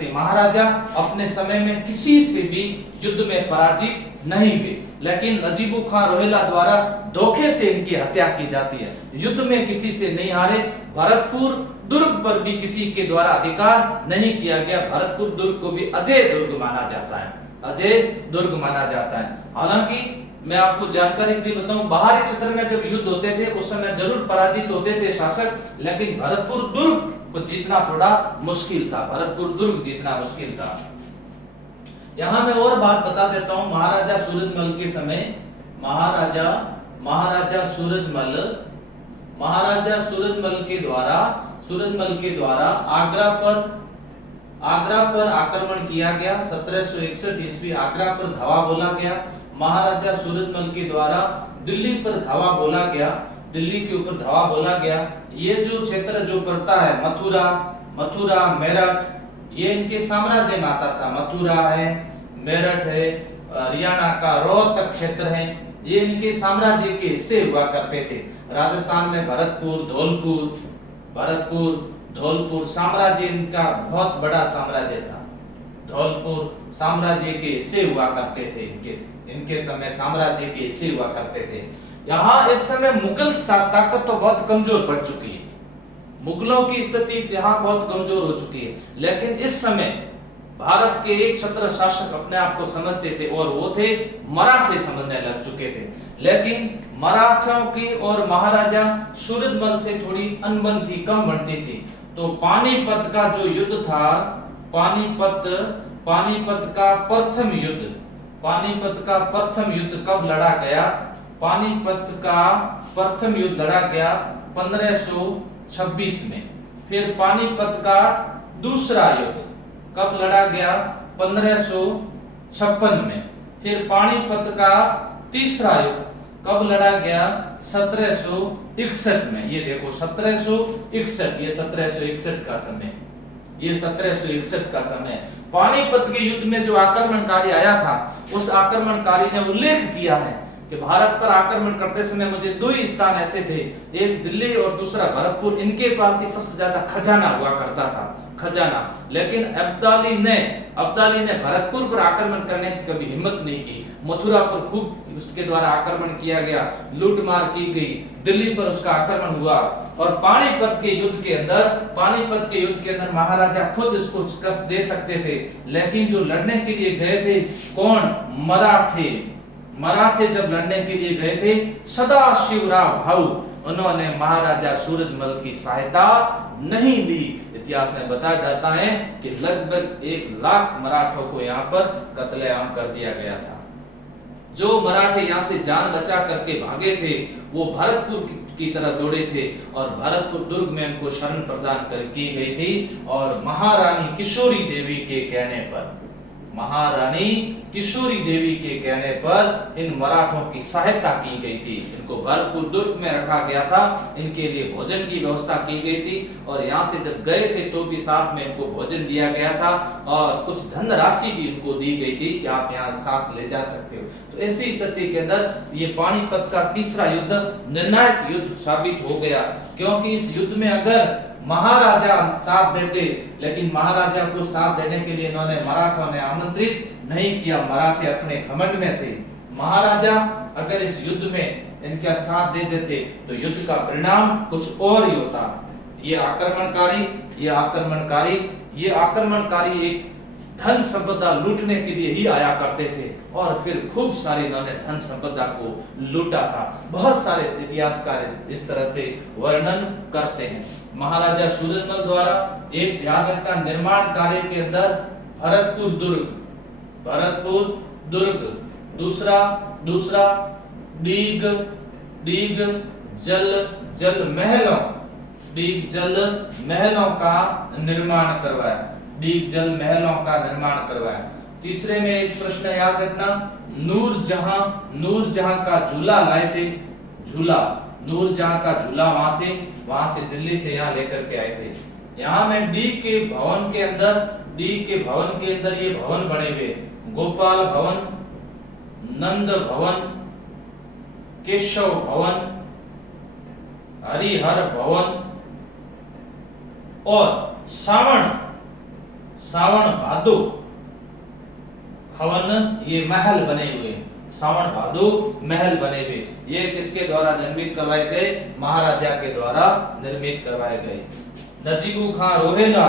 थे। महाराजा अपने समय में किसी से भी युद्ध में पराजित नहीं हुए, लेकिन नजीबो खां रोहिला द्वारा धोखे से इनकी हत्या की जाती है। युद्ध में किसी से नहीं हारे। भरतपुर दुर्ग पर भी किसी के द्वारा अधिकार नहीं किया गया। भरतपुर दुर्ग को भी अजय दुर्ग माना जाता है। हालांकि मैं आपको जानकारी भी बताऊं, बाहरी क्षेत्र में जब युद्ध होते थे उस समय जरूर पराजित होते थे शासक, लेकिन भरतपुर दुर्ग को जीतना थोड़ा मुश्किल था। भरतपुर दुर्ग जीतना मुश्किल था। यहां मैं और बात बता देता हूं, महाराजा सूरजमल के समय महाराजा सूरजमल के द्वारा आगरा पर आक्रमण किया गया। 1761 ईस्वी आगरा पर धावा बोला गया। महाराजा सूरजमल के द्वारा दिल्ली पर धावा बोला गया, दिल्ली के ऊपर धावा बोला गया। ये जो क्षेत्र जो पड़ता है मथुरा मेरठ, ये इनके साम्राज्य में आता था। मथुरा है, मेरठ है, हरियाणा का रोहतक क्षेत्र है, ये इनके साम्राज्य के हिस्से हुआ करते थे। राजस्थान में धौलपुर साम्राज्य इनका बहुत बड़ा साम्राज्य था। धौलपुर साम्राज्य के हिस्से हुआ करते थे, इनके समय साम्राज्य के हिस्से हुआ करते थे। यहाँ इस समय मुगल ताकत तो बहुत कमजोर पड़ चुकी है, मुगलों की स्थिति यहाँ बहुत कमजोर हो चुकी है। लेकिन इस समय भारत के एक छत्र शासक अपने आप को समझते थे और वो थे मराठे समझने लग चुके थे। लेकिन मराठों की और महाराजा सूरजमल से थोड़ी अनबन थी, कम बनती थी। तो पानीपत का जो युद्ध था, पानीपत का प्रथम युद्ध कब लड़ा गया? पानीपत का प्रथम युद्ध लड़ा गया 1526 में। फिर पानीपत का दूसरा युद्ध कब लड़ा गया? 1556 में। फिर पानीपत का तीसरा युद्ध कब लड़ा गया? 1761 में। ये देखो 1761, ये 1761 का समय, ये 1761 का समय। पानीपत के युद्ध में जो आक्रमणकारी आया था, उस आक्रमणकारी ने उल्लेख किया है कि भारत पर आक्रमण करते समय मुझे दो ही स्थान ऐसे थे, एक दिल्ली और दूसरा भरतपुर, इनके पास ही सबसे ज्यादा खजाना हुआ करता था, खजाना। लेकिन अब्दाली ने भरतपुर पर आक्रमण करने की कभी हिम्मत नहीं की। मथुरा पर खूब उसके द्वारा आक्रमण किया गया, लूटमार की गई, दिल्ली पर उसका आक्रमण हुआ। और पानीपत के युद्ध के अंदर महाराजा खुद इसको शिकस्त दे सकते थे, लेकिन जो लड़ने के लिए गए थे कौन? मराठे जब लड़ने के लिए गए थे, सदाशिवराव भाऊ, उन्होंने महाराजा सूरजमल की सहायता नहीं ली। इतिहास में बताया जाता है कि लगभग 1 लाख मराठों को यहाँ पर कत्लेआम कर दिया गया था। जो मराठे यहाँ से जान बचा करके भागे थे, वो भरतपुर की तरफ दौड़े थे और भरतपुर दुर्ग में उनको शरण प्रदान की गई थी। और महारानी किशोरी देवी के कहने पर इन मराठों की सहायता की गई थी। इनको भरतपुर दुर्ग में रखा गया था, इनके लिए भोजन की व्यवस्था की गई थी। और यहाँ से जब गए थे तो भी साथ में इनको भोजन दिया गया था और कुछ धनराशि भी इनको दी गई थी कि आप यहाँ साथ ले जा सकते हो। तो ऐसी स्थिति के अंदर ये पानीपत का तीसरा युद्ध निर्णायक युद्ध साबित हो गया, क्योंकि इस युद्ध में अगर महाराजा साथ देते, लेकिन महाराजा को साथ देने के लिए इन्होंने मराठों ने आमंत्रित नहीं किया। मराठे अपने घमंड में थे। महाराजा अगर इस युद्ध में इनका साथ दे देते तो युद्ध का परिणाम कुछ और ही होता। ये आक्रमणकारी एक धन संपदा लूटने के लिए ही आया करते थे और फिर खूब सारे इन्होंने धन संपदा को लूटा था। बहुत सारे इतिहासकार इस तरह से वर्णन करते हैं। महाराजा सूरजमल द्वारा एक ध्यान रखना, निर्माण कार्य के अंदर भरतपुर दुर्ग, दूसरा डीग जल महलों का निर्माण करवाया। तीसरे में एक प्रश्न याद रखना, नूरजहां का झूला लाए थे। नूरजहां का झूला वहां से दिल्ली से यहाँ लेकर के आए थे। यहाँ में डी के भवन के अंदर ये भवन बने हुए, गोपाल भवन, नंद भवन, केशव भवन, हरिहर भवन और सावन भादो भवन, ये महल बने हुए, सावन भादो महल बने हुए। ये किसके द्वारा निर्मित करवाए गए? महाराजा के द्वारा निर्मित करवाए गए। नजीबू खां रोहेला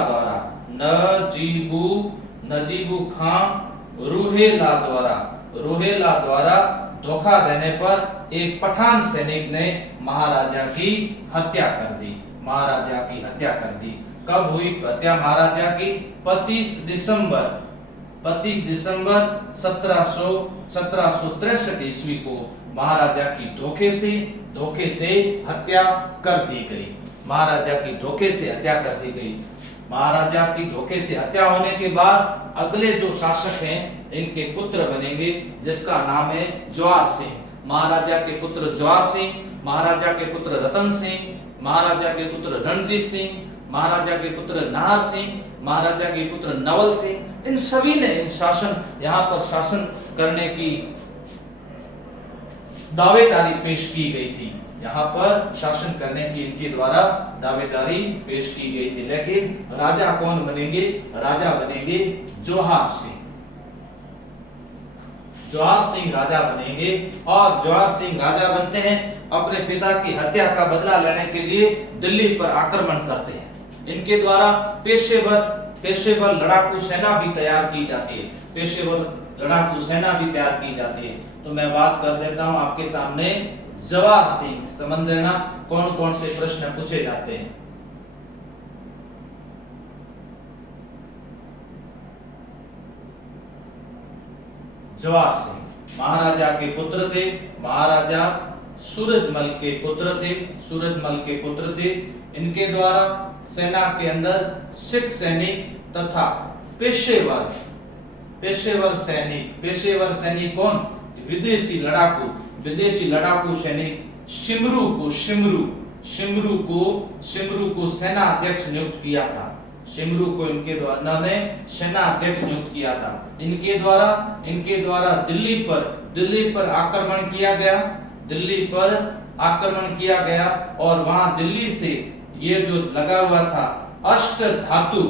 द्वारा धोखा देने पर एक पठान सैनिक ने महाराजा की हत्या कर दी। महाराजा की हत्या कर दी। कब हुई हत्या महाराजा की? 25 दिसंबर 1763 ईस्वी को महाराजा की धोखे से हत्या कर दी गई। महाराजा की धोखे से हत्या कर दी गई। महाराजा की धोखे से हत्या होने के बाद अगले जो शासक हैं इनके पुत्र बनेंगे, जिसका नाम है जवाहर सिंह। महाराजा के पुत्र जवाहर सिंह, महाराजा के पुत्र रतन सिंह, महाराजा के पुत्र रणजीत सिंह, महाराजा के पुत्र नाहर सिंह, महाराजा के पुत्र नवल सिंह, इन सभी ने यहाँ पर शासन करने की दावेदारी पेश की गई थी। यहाँ पर शासन करने की इनके द्वारा दावेदारी पेश की गई थी। लेकिन राजा कौन बनेंगे? राजा बनेंगे जवाहर सिंह। जवाहर सिंह राजा बनेंगे और जवाहर सिंह राजा बनते हैं। अपने पिता की हत्या का बदला लेने के लिए दिल्ली पर आक्रमण करते हैं। इनके द्वारा पेशेवर लड़ाकू सेना भी तैयार की जाती है। पेशेवर लड़ाकू सेना भी तैयार की जाती है। तो मैं बात कर देता हूं आपके सामने जवाहर सिंह। समझ लेना कौन कौन से प्रश्न पूछे जाते हैं। जवाहर सिंह महाराजा के पुत्र थे। महाराजा सूरजमल के पुत्र थे। इनके द्वारा सेना के अंदर सिख सैनिक तथा पेशेवर सैनिक कौन? विदेशी लड़ाकू सैनिक शिमरू को सेना अध्यक्ष नियुक्त किया था। शिमरू को इनके द्वारा ने सेना अध्यक्ष नियुक्त किया था। इनके द्वारा दिल्ली पर आक्रमण किया गया और वहां दिल्ली से ये जो लगा हुआ था अष्ट धातु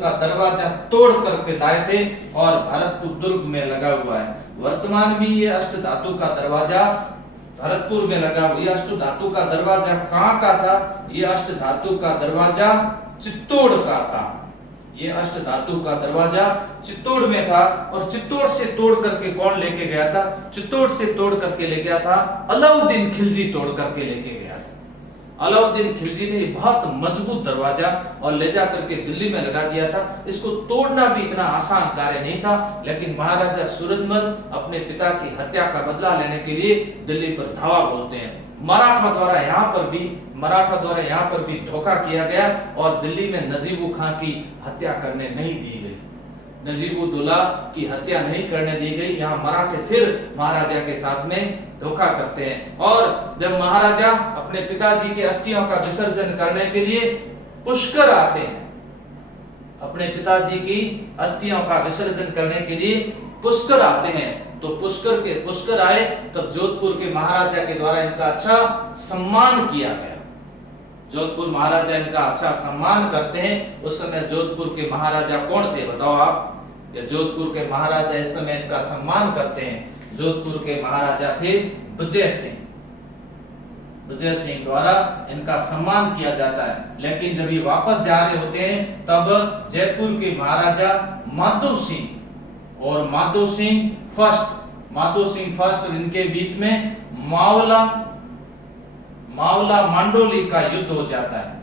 का दरवाजा तोड़ करके लाए थे और भरतपुर दुर्ग में लगा हुआ है। वर्तमान में ये अष्ट धातु का दरवाजा भरतपुर में लगा हुआ। ये अष्ट धातु का दरवाजा कहाँ का था? ये अष्ट धातु का दरवाजा चित्तौड़ का था। ये अष्ट धातु का दरवाजा चित्तौड़ में था और चित्तौड़ से तोड़ करके कौन लेके गया था? चित्तौड़ से तोड़ करके ले गया था अलाउद्दीन खिलजी। तोड़ करके लेके गया था अलाउद्दीन खिलजी ने। बहुत मजबूत दरवाजा और ले जा करके दिल्ली में लगा दिया था। इसको तोड़ना भी इतना आसान कार्य नहीं था, लेकिन महाराजा सूरजमल अपने पिता की हत्या का बदला लेने के लिए दिल्ली पर धावा बोलते हैं। मराठा द्वारा यहाँ पर भी धोखा किया गया और दिल्ली में नजीबू खां की हत्या करने नहीं दी गई। नजीबुद्दौला की हत्या नहीं करने दी गई। यहाँ मराठे फिर महाराजा के साथ में धोखा करते हैं और जब महाराजा अपने पिताजी के अस्थियों का विसर्जन करने के लिए पुष्कर आते हैं, अपने पिताजी की अस्थियों का विसर्जन करने के लिए पुष्कर आते हैं, तो पुष्कर आए तब जोधपुर के महाराजा के द्वारा इनका अच्छा सम्मान किया गया। जोधपुर महाराजा इनका अच्छा सम्मान करते हैं। उस समय जोधपुर के महाराजा कौन थे बताओ आप? ये जोधपुर के महाराजा इस समय इनका सम्मान करते हैं। जोधपुर के महाराजा थे विजय सिंह द्वारा इनका सम्मान किया जाता है। लेकिन जब ये वापस जा रहे होते हैं तब जयपुर के महाराजा माधो सिंह फर्स्ट और इनके बीच में मावला मांडोली का युद्ध हो जाता है।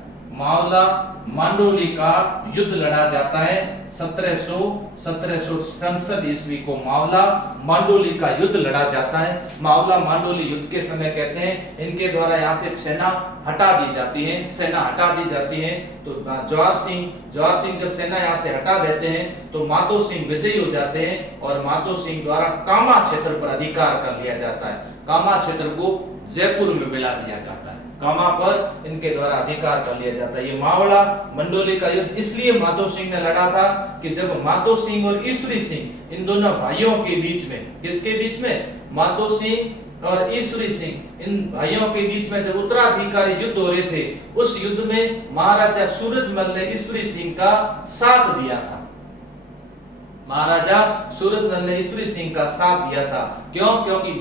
मांडोली का युद्ध लड़ा जाता है 1767 ईस्वी को। मावला मांडोली का युद्ध लड़ा जाता है। मावला मांडोली युद्ध के समय कहते हैं इनके द्वारा यहाँ से सेना हटा दी जाती है। तो जवाहर सिंह जब सेना यहाँ से हटा देते हैं तो माधो सिंह विजयी हो जाते हैं और माधो सिंह द्वारा कामा क्षेत्र पर अधिकार कर लिया जाता है। कामा क्षेत्र को जयपुर में मिला दिया जाता है। कामा पर इनके द्वारा अधिकार कर लिया जाता है। ये मावला मंडोली का युद्ध इसलिए माधो सिंह ने लड़ा था कि जब माधो सिंह और ईश्वरी सिंह इन दोनों भाइयों के बीच में, किसके बीच में? माधो सिंह और ईश्वरी सिंह, इन भाइयों के बीच में जब उत्तराधिकारी युद्ध हो रहे थे, उस युद्ध में महाराजा सूरजमल ने ईश्वरी सिंह का साथ दिया था। महाराजा सूरजमल ने ईश्वरी सिंह का साथ दिया था। क्यों? क्योंकि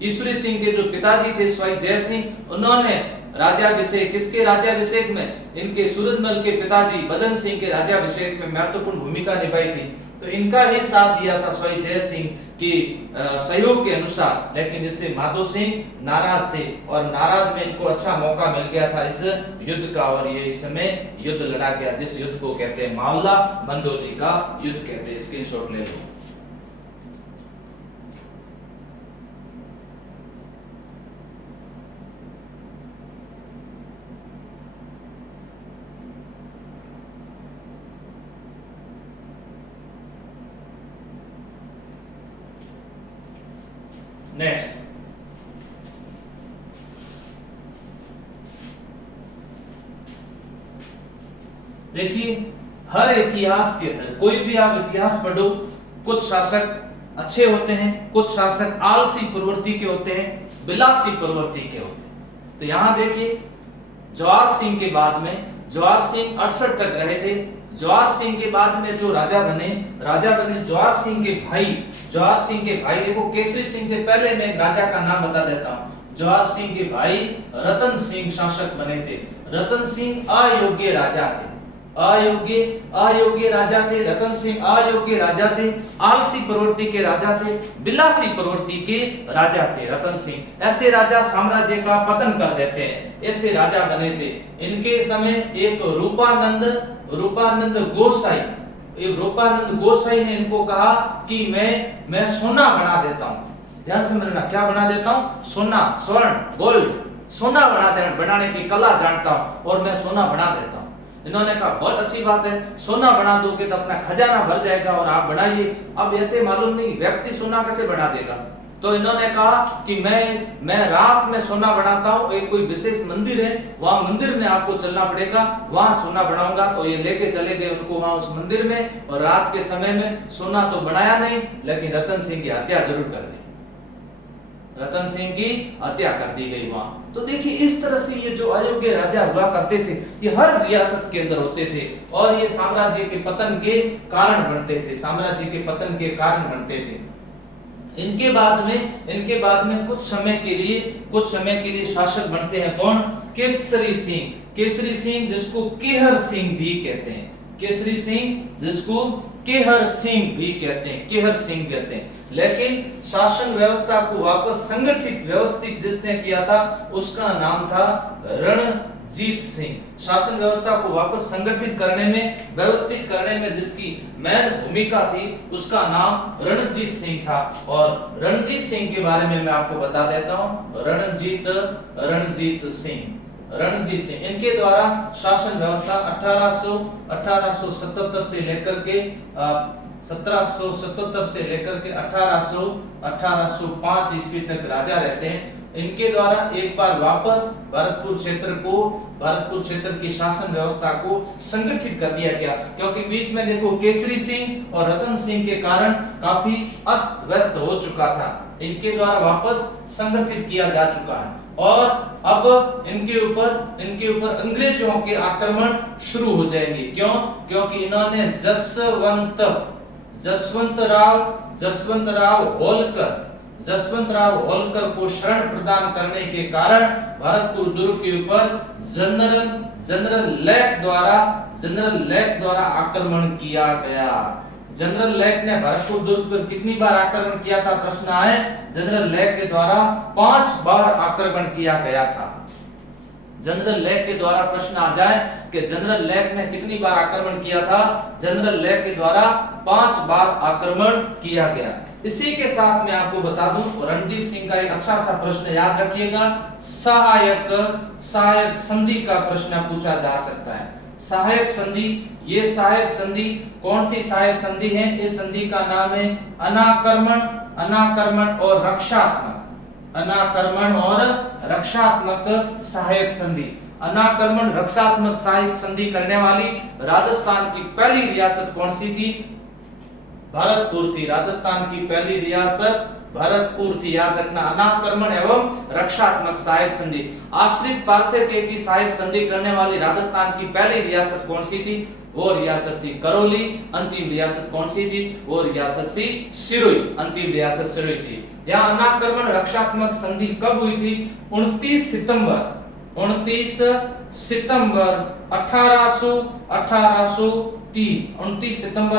ईश्वरी सिंह के जो पिताजी थे स्वाई जय सिंह, उन्होंने राज्याभिषेक, किसके राज्याभिषेक में, इनके सूरजमल के पिताजी बदन सिंह के राज्याभिषेक में महत्वपूर्ण भूमिका निभाई थी। तो इनका ही साथ दिया था स्वाई जय सिंह की सहयोग के अनुसार, लेकिन इससे माधो सिंह नाराज थे और नाराज में इनको अच्छा मौका मिल गया था इस युद्ध का, और ये इस समय युद्ध लड़ा गया, जिस युद्ध को कहते हैं मावला मंडोली का युद्ध कहते हैं। स्क्रीनशॉट ले लो। नेक्स्ट, देखिए हर इतिहास के अंदर, कोई भी आप इतिहास पढ़ो, कुछ शासक अच्छे होते हैं, कुछ शासक आलसी प्रवृत्ति के होते हैं, विलासी प्रवृत्ति के होते हैं। तो यहां देखिए जवाहर सिंह के बाद में, जवाहर सिंह 68 तक रहे थे। जवाहर सिंह के बाद में जो राजा बने जवाहर सिंह के भाई, जवाहर सिंह के भाई, देखो केसरी सिंह से पहले मैं एक राजा का नाम बता देता हूं। जवाहर सिंह के भाई रतन सिंह शासक बने थे। रतन सिंह अयोग्य राजा थे, अयोग्य राजा थे। रतन सिंह अयोग्य राजा थे, आलसी प्रवृत्ति के राजा थे, विलासी प्रवृत्ति के राजा थे रतन सिंह। ऐसे राजा साम्राज्य का पतन कर देते हैं, ऐसे राजा बने थे। इनके समय एक रूपानंद गोसाई ने इनको कहा कि मैं सोना बना देता हूं। ध्यान से समझना, क्या बना देता हूं? सोना, स्वर्ण, गोल्ड, सोना बनाने की कला जानता हूं और मैं सोना बना देता हूं। इन्होंने कहा बहुत अच्छी बात है, सोना बना दोगे तो अपना खजाना भर जाएगा और आप बनाइए। अब ऐसे मालूम नहीं व्यक्ति सोना कैसे बना देगा, तो इन्होंने कहा कि मैं रात में सोना बनाता हूं। एक कोई विशेष मंदिर है, वहां मंदिर में आपको चलना पड़ेगा, वहां सोना बनाऊंगा। तो ये लेके चले गए उनको वहां उस मंदिर में, और रात के समय में सोना तो बनाया नहीं, लेकिन रतन सिंह की हत्या जरूर कर दी। रतन सिंह की हत्या कर दी गई वहां। तो देखिए इस तरह से ये जो अयोग्य राजा हुआ करते थे, ये हर रियासत के अंदर होते थे, और ये साम्राज्य के पतन के कारण बनते थे, साम्राज्य के पतन के कारण बनते थे। इनके बाद में कुछ समय के लिए शासक बनते हैं कौन? केसरी सिंह। केसरी सिंह जिसको केहर सिंह भी कहते हैं, केसरी सिंह जिसको केहर सिंह भी कहते हैं, केहर सिंह कहते हैं। लेकिन शासन व्यवस्था को वापस संगठित व्यवस्थित जिसने किया था उसका नाम था रणजीत सिंह। शासन व्यवस्था को वापस संगठित करने में, व्यवस्थित करने में जिसकी मेन भूमिका थी उसका नाम रणजीत सिंह था। और रणजीत सिंह के बारे में मैं आपको बता देता हूं, रणजीत सिंह। इनके द्वारा शासन व्यवस्था 1877 से लेकर के 1777 से लेकर के 1805 ईस्वी तक राजा रहते हैं। इनके द्वारा एक बार वापस भरतपुर क्षेत्र की शासन व्यवस्था को संगठित कर दिया गया, क्योंकि बीच में देखो केसरी सिंह और रतन सिंह के कारण काफी अस्त व्यस्त हो चुका था। इनके द्वारा वापस संगठित किया जा चुका है, और अब इनके ऊपर अंग्रेजों के आक्रमण शुरू हो जाएंगे। क्यों? क्योंकि इन्होंने जसवंत राव होलकर को शरण प्रदान करने के कारण भरतपुर दुर्ग के ऊपर जनरल लेक द्वारा आक्रमण किया गया। जनरल लेक ने भरतपुर दुर्ग पर कितनी बार आक्रमण किया था? प्रश्न आए। जनरल लेक के द्वारा 5 बार आक्रमण किया गया था। जनरल लेक के द्वारा प्रश्न आ जाए कि जनरल लेक ने कितनी बार आक्रमण किया था? जनरल लेक के द्वारा 5 बार आक्रमण किया गया। इसी के साथ मैं आपको बता दूं, रणजीत सिंह का एक अच्छा सा प्रश्न याद रखिएगा, सहायक संधि का प्रश्न पूछा जा सकता है। सहायक संधि, ये सहायक संधि कौन सी सहायक संधि है? इस संधि का नाम है अनाक्रमण और रक्षात्मक सहायक संधि। अनाक्रमण रक्षात्मक सहायक संधि करने वाली राजस्थान की पहली रियासत कौन सी थी? भरतपुर थी। राजस्थान की पहली रियासत भरतपुर थी, याद रखना। अनाक्रमण एवं रक्षात्मक सहायक संधि। आश्रित पार्थक्य की सहायक संधि करने वाली राजस्थान की पहली रियासत कौन सी थी? वो रियासत थी करौली। अंतिम रियासत कौन सी थी? वो रियासत सी सिरोही, अंतिम रियासत सिरोही थी। यहाँ अनाक्रमण रक्षात्मक संधि कब हुई थी? 29 सितंबर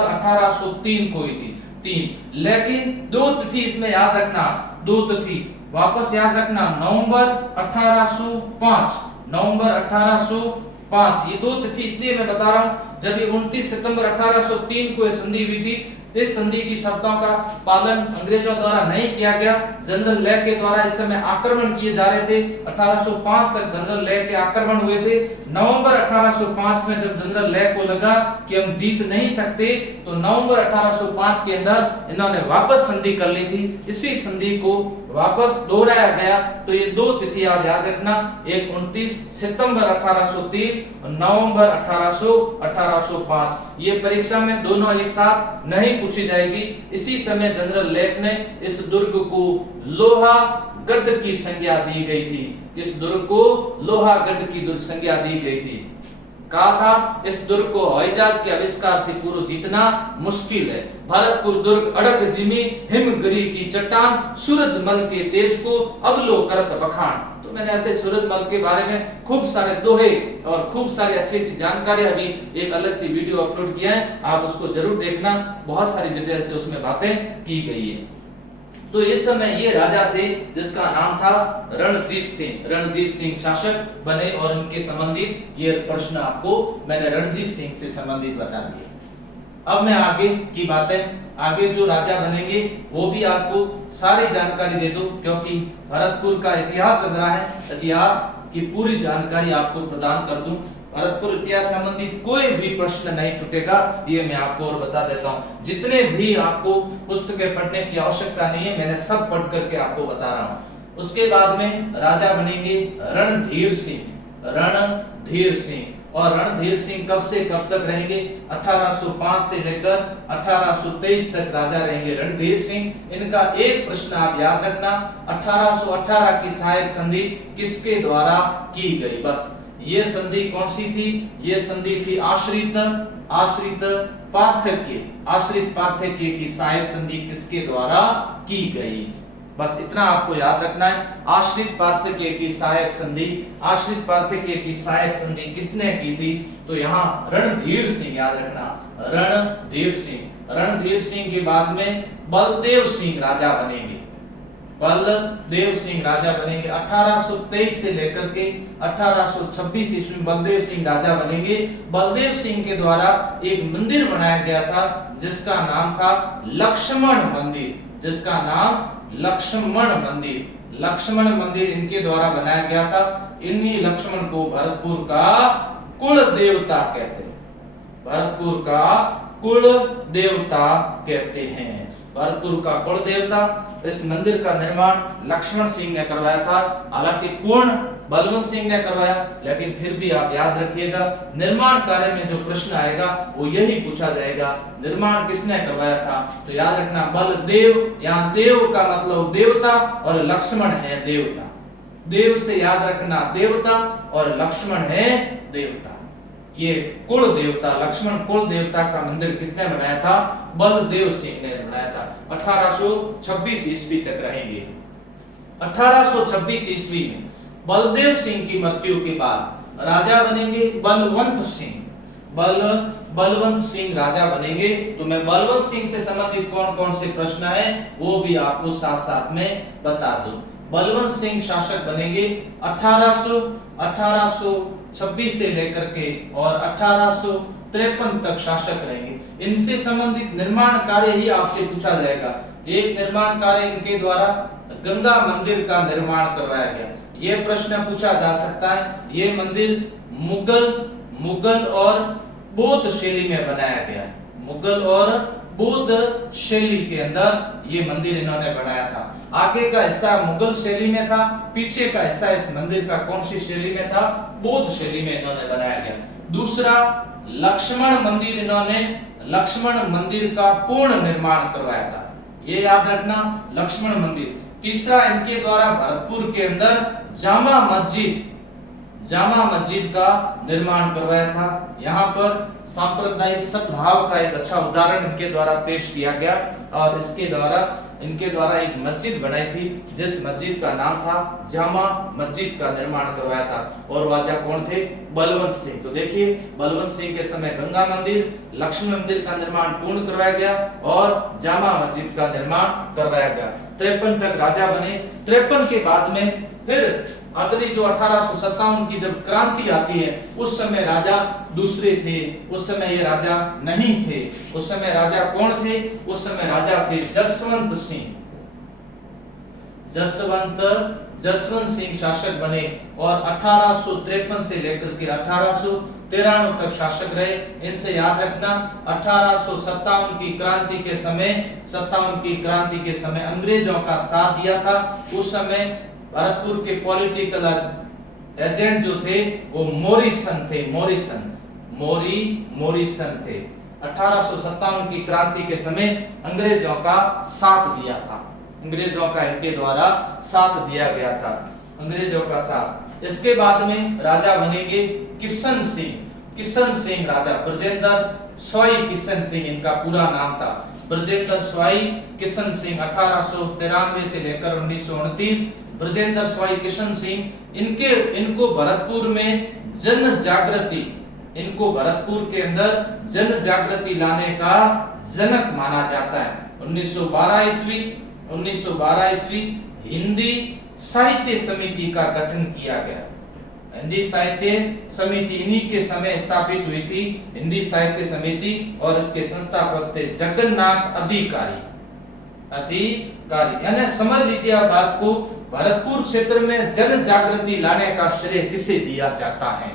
1803 को हुई थी। 3 लेकिन 2 तिथि इसमें याद रखना, 2 तिथि वापस याद रखना, नवंबर 1805 ये 2 तिथि इसलिए मैं बता रहा हूं, जब ये 29 सितंबर 1803 को संधि हुई थी। इस संधि की शर्तों का पालन अंग्रेजों द्वारा नहीं किया गया। जनरल ले के द्वारा इस समय आक्रमण किए जा रहे थे। 1805 तक जनरल ले के आक्रमण हुए थे। नवंबर 1805 में जब जनरल ले को लगा कि हम जीत नहीं सकते, तो नवंबर 1805 के अंदर इन्होंने वापस संधि कर ली थी। इसी संधि को वापस दोहराया गया। तो ये 2 तिथि आप याद रखना, एक 29 सितंबर 1803 और नवंबर 1805। ये परीक्षा में दोनों एक साथ नहीं पूछी जाएगी। इसी समय जनरल लेक ने इस दुर्ग को लोहागढ़ की संज्ञा दी गई थी। इस दुर्ग को लोहागढ़ की संज्ञा दी गई थी। कहा था इस दुर्ग को हवाई जहाज के आविष्कार से पूर्व जीतना मुश्किल है। भरतपुर दुर्ग अड़क जिमी हिमगिरी की चट्टान, सूरजमल के तेज को अब लो करत बखान। तो मैंने ऐसे सूरजमल के बारे में खूब सारे दोहे और खूब सारी अच्छी सी जानकारी अभी एक अलग सी वीडियो अपलोड किया है, आप उसको जरूर देखना। बहुत सारी डिटेल से उसमें बातें की गई है। तो इस समय ये राजा थे जिसका नाम था रणजीत सिंह। रणजीत सिंह शासक बने और इनके संबंधित ये प्रश्न आपको मैंने रणजीत सिंह से संबंधित बता दिए। अब मैं आगे की बातें, आगे जो राजा बनेंगे वो भी आपको सारी जानकारी दे दूं, क्योंकि भरतपुर का इतिहास चल रहा है। इतिहास की पूरी जानकारी आपको प्रदान कर दूं। भरतपुर इतिहास संबंधित कोई भी प्रश्न नहीं छूटेगा, ये मैं आपको और बता देता हूं। जितने भी आपको पुस्तकें पढ़ने की आवश्यकता नहीं है, मैंने सब पढ़ करके आपको बता रहा हूं। उसके बाद में राजा बनेंगे रणधीर सिंह। रणधीर सिंह, और रणधीर सिंह कब से कब तक रहेंगे? 1805 से लेकर 1823 तक राजा रहेंगे रणधीर सिंह। इनका एक प्रश्न आप याद रखना, 1818 की सहायक संधि किसके द्वारा की गई? बस ये संधि कौन सी थी? ये संधि थी आश्रित पार्थक्य की सहायक संधि किसके द्वारा की गई? बस इतना आपको याद रखना है। आश्रित पार्थक्य की सहायक संधि किसने की थी? तो यहाँ रणधीर सिंह, याद रखना रणधीर सिंह के बाद में बलदेव सिंह राजा बनेंगे। 1823 से लेकर के 1826 ईस्वी में बलदेव सिंह राजा बनेंगे। बलदेव सिंह के द्वारा एक मंदिर बनाया गया था जिसका नाम था लक्ष्मण मंदिर इनके द्वारा बनाया गया था। इन्हीं लक्ष्मण को भरतपुर का कुल देवता कहते हैं। भरतपुर का कुल देवता। इस मंदिर का निर्माण लक्ष्मण सिंह ने करवाया था। हालांकि पूर्ण बलवंत सिंह ने करवाया, लेकिन फिर भी आप याद रखिएगा निर्माण कार्य में जो प्रश्न आएगा वो यही पूछा जाएगा, निर्माण किसने करवाया था? तो याद रखना बलदेव। यहाँ देव का मतलब देवता और लक्ष्मण है देवता। देव से याद रखना देवता और लक्ष्मण है देवता। ये कुल देवता, लक्ष्मण कुल देवता का मंदिर किसने बनाया था? बलदेव सिंह ने बनाया था। 1826 ईस्वी तक रहेंगे। 1826 ईस्वी में बलदेव सिंह की मृत्यु के बाद राजा बनेंगे बलवंत सिंह राजा बनेंगे। तो मैं बलवंत सिंह से संबंधित कौन कौन से प्रश्न है वो भी आपको साथ साथ में बता दूं। बलवंत सिंह शासक बनेंगे 1826 से लेकर के और 1853 तक शासक रहेंगे। इनसे संबंधित निर्माण कार्य ही आपसे पूछा जाएगा। एक निर्माण कार्य इनके द्वारा गंगा मंदिर का निर्माण करवाया गया, ये प्रश्न पूछा जा सकता है। ये मंदिर मुगल और बौद्ध शैली में बनाया गया है। मुगल और बौद्ध शैली के अंदर ये मंदिर इन्होंने बनाया था। आगे का हिस्सा मुगल शैली में था, पीछे का हिस्सा इस मंदिर का कौन सी शैली में था? बौद्ध शैली में इन्होंने बनाया गया। दूसरा लक्ष्मण मंदिर का पूर्ण निर्माण करवाया था, ये याद रखना तीसरा इनके द्वारा भरतपुर के अंदर जामा जामा मस्जिद का निर्माण करवाया था। यहाँ पर सांप्रदायिक सद्भाव का एक अच्छा उदाहरण इनके द्वारा पेश किया गया और इनके द्वारा एक मस्जिद बनाई थी जिस मस्जिद का नाम था जामा मस्जिद का निर्माण करवाया था। और राजा कौन थे? बलवंत सिंह। तो देखिए बलवंत सिंह के समय गंगा मंदिर, लक्ष्मी मंदिर का निर्माण पूर्ण करवाया गया और जामा मस्जिद का निर्माण करवाया गया। 53 तक राजा बने। 53 के बाद में फिर अगली जो 1857 की जब क्रांति आती है उस समय राजा दूसरे थे, उस समय ये राजा नहीं थे। उस समय राजा कौन थे? उस समय राजा थे जसवंत सिंह। जसवंत सिंह शासक बने और 1853 से लेकर के 1893 तक शासक रहे। इनसे याद रखना 1857 की क्रांति के समय अंग्रेजों का साथ दिया था। उस समय भरतपुर के पॉलिटिकल एजेंट जो थे वो मॉरिसन थे। मॉरिसन थे। 1857 की क्रांति के समय अंग्रेजों का साथ दिया था। अंग्रेजों का इनके द्वारा साथ दिया गया था, अंग्रेजों का साथ। इसके बाद में राजा बनेंगे किशन सिंह राजा। ब्रजेंद्र स्वाई किशन सिंह इनका पूरा नाम था। ब्रजेंद्र स्वाई किशन सिंह 1893 से लेकर 1929। ब्रजेंद्र स्वाई किशन सिंह इनको भरतपुर में भरतपुर के अंदर जन जागृति लाने का जनक माना जाता है। 1912 ईस्वी हिंदी साहित्य समिति का गठन किया गया। हिंदी साहित्य समिति इन्हीं के समय स्थापित हुई थी, हिंदी साहित्य समिति, और इसके संस्थापक थे जगन्नाथ अधिकारी। यानी समझ लीजिए आप बात को, भरतपुर क्षेत्र में जन जागृति लाने का श्रेय किसे दिया जाता है?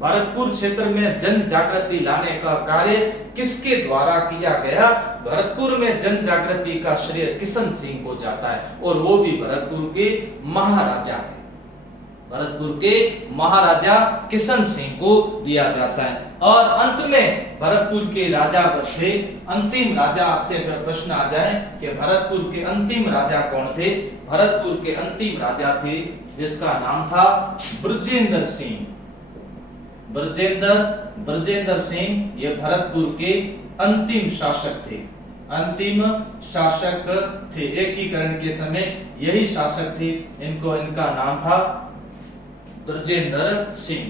भरतपुर क्षेत्र में जन जागृति लाने का कार्य किसके द्वारा किया गया? भरतपुर में जन जागृति का श्रेय किशन सिंह को जाता है और वो भी भरतपुर के महाराजा थे। भरतपुर के महाराजा किशन सिंह को दिया जाता है। और अंत में भरतपुर के राजा बचे अंतिम राजा। आपसे अगर प्रश्न आ जाए कि भरतपुर के अंतिम राजा कौन थे? भरतपुर के अंतिम राजा थे जिसका नाम था ब्रजेंद्र सिंह। ब्रजेंद्र सिंह ये भरतपुर के अंतिम शासक थे। एकीकरण के समय यही शासक थे। इनका नाम था ब्रजेंद्र सिंह।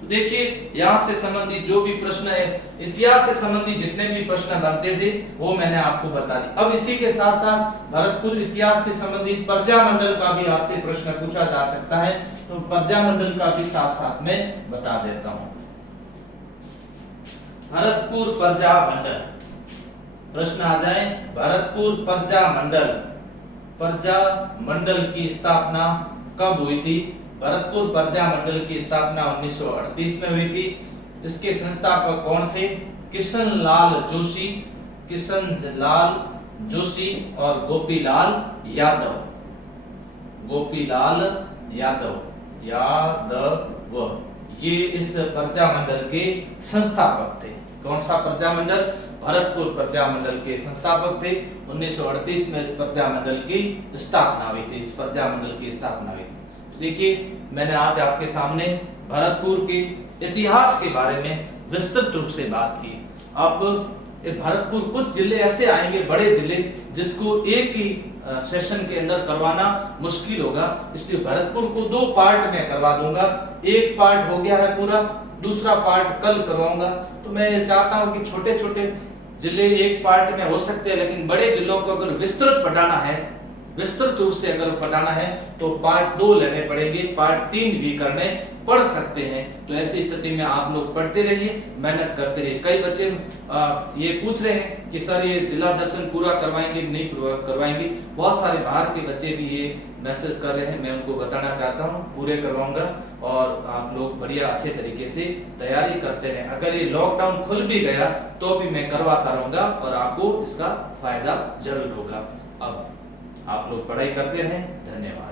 तो देखिए यहाँ से संबंधित जो भी प्रश्न है, इतिहास से संबंधित जितने भी प्रश्न बनते थे वो मैंने आपको बता दी। अब इसी के साथ साथ भरतपुर इतिहास से संबंधित प्रजा मंडल का भी आपसे प्रश्न पूछा जा सकता है, तो प्रजा मंडल का भी साथ साथ में बता देता हूँ। भरतपुर प्रजा मंडल, प्रश्न आ जाए भरतपुर प्रजा मंडल की स्थापना कब हुई थी? भरतपुर प्रजा मंडल की स्थापना 1938 में हुई थी। इसके संस्थापक कौन थे? किशन लाल जोशी और गोपीलाल यादव ये इस प्रजा मंडल के संस्थापक थे। कौन सा प्रजा मंडल? भरतपुर प्रजा मंडल के संस्थापक थे। 1938 में इस प्रजा मंडल की स्थापना हुई थी। देखिए मैंने आज आपके सामने भरतपुर के इतिहास के बारे में विस्तृत रूप से बात की। अब इस भरतपुर कुछ जिले ऐसे आएंगे, बड़े जिले, जिसको एक ही सेशन के अंदर करवाना मुश्किल होगा, इसलिए भरतपुर को 2 पार्ट में करवा दूंगा। एक पार्ट हो गया है पूरा, दूसरा पार्ट कल करवाऊंगा। तो मैं चाहता हूं कि छोटे छोटे जिले एक पार्ट में हो सकते हैं, लेकिन बड़े जिलों को अगर विस्तृत रूप से अगर पढ़ाना है तो पार्ट 2 लेने पड़ेंगे, पार्ट 3 भी करने पड़ सकते हैं। तो ऐसी स्थिति में आप लोग पढ़ते रहिए, मेहनत करते रहिए। कई बच्चे ये पूछ रहे हैं कि सर ये जिला दर्शन पूरा करवाएंगे नहीं करवाएंगे। बहुत सारे बाहर के बच्चे भी ये मैसेज कर रहे हैं, मैं उनको बताना चाहता हूँ पूरे करवाऊंगा और आप लोग बढ़िया अच्छे तरीके से तैयारी करते रहें। अगर ये लॉकडाउन खुल भी गया तो भी मैं करवाता रहूंगा और आपको इसका फायदा जरूर होगा। अब आप लोग पढ़ाई करते रहें। धन्यवाद।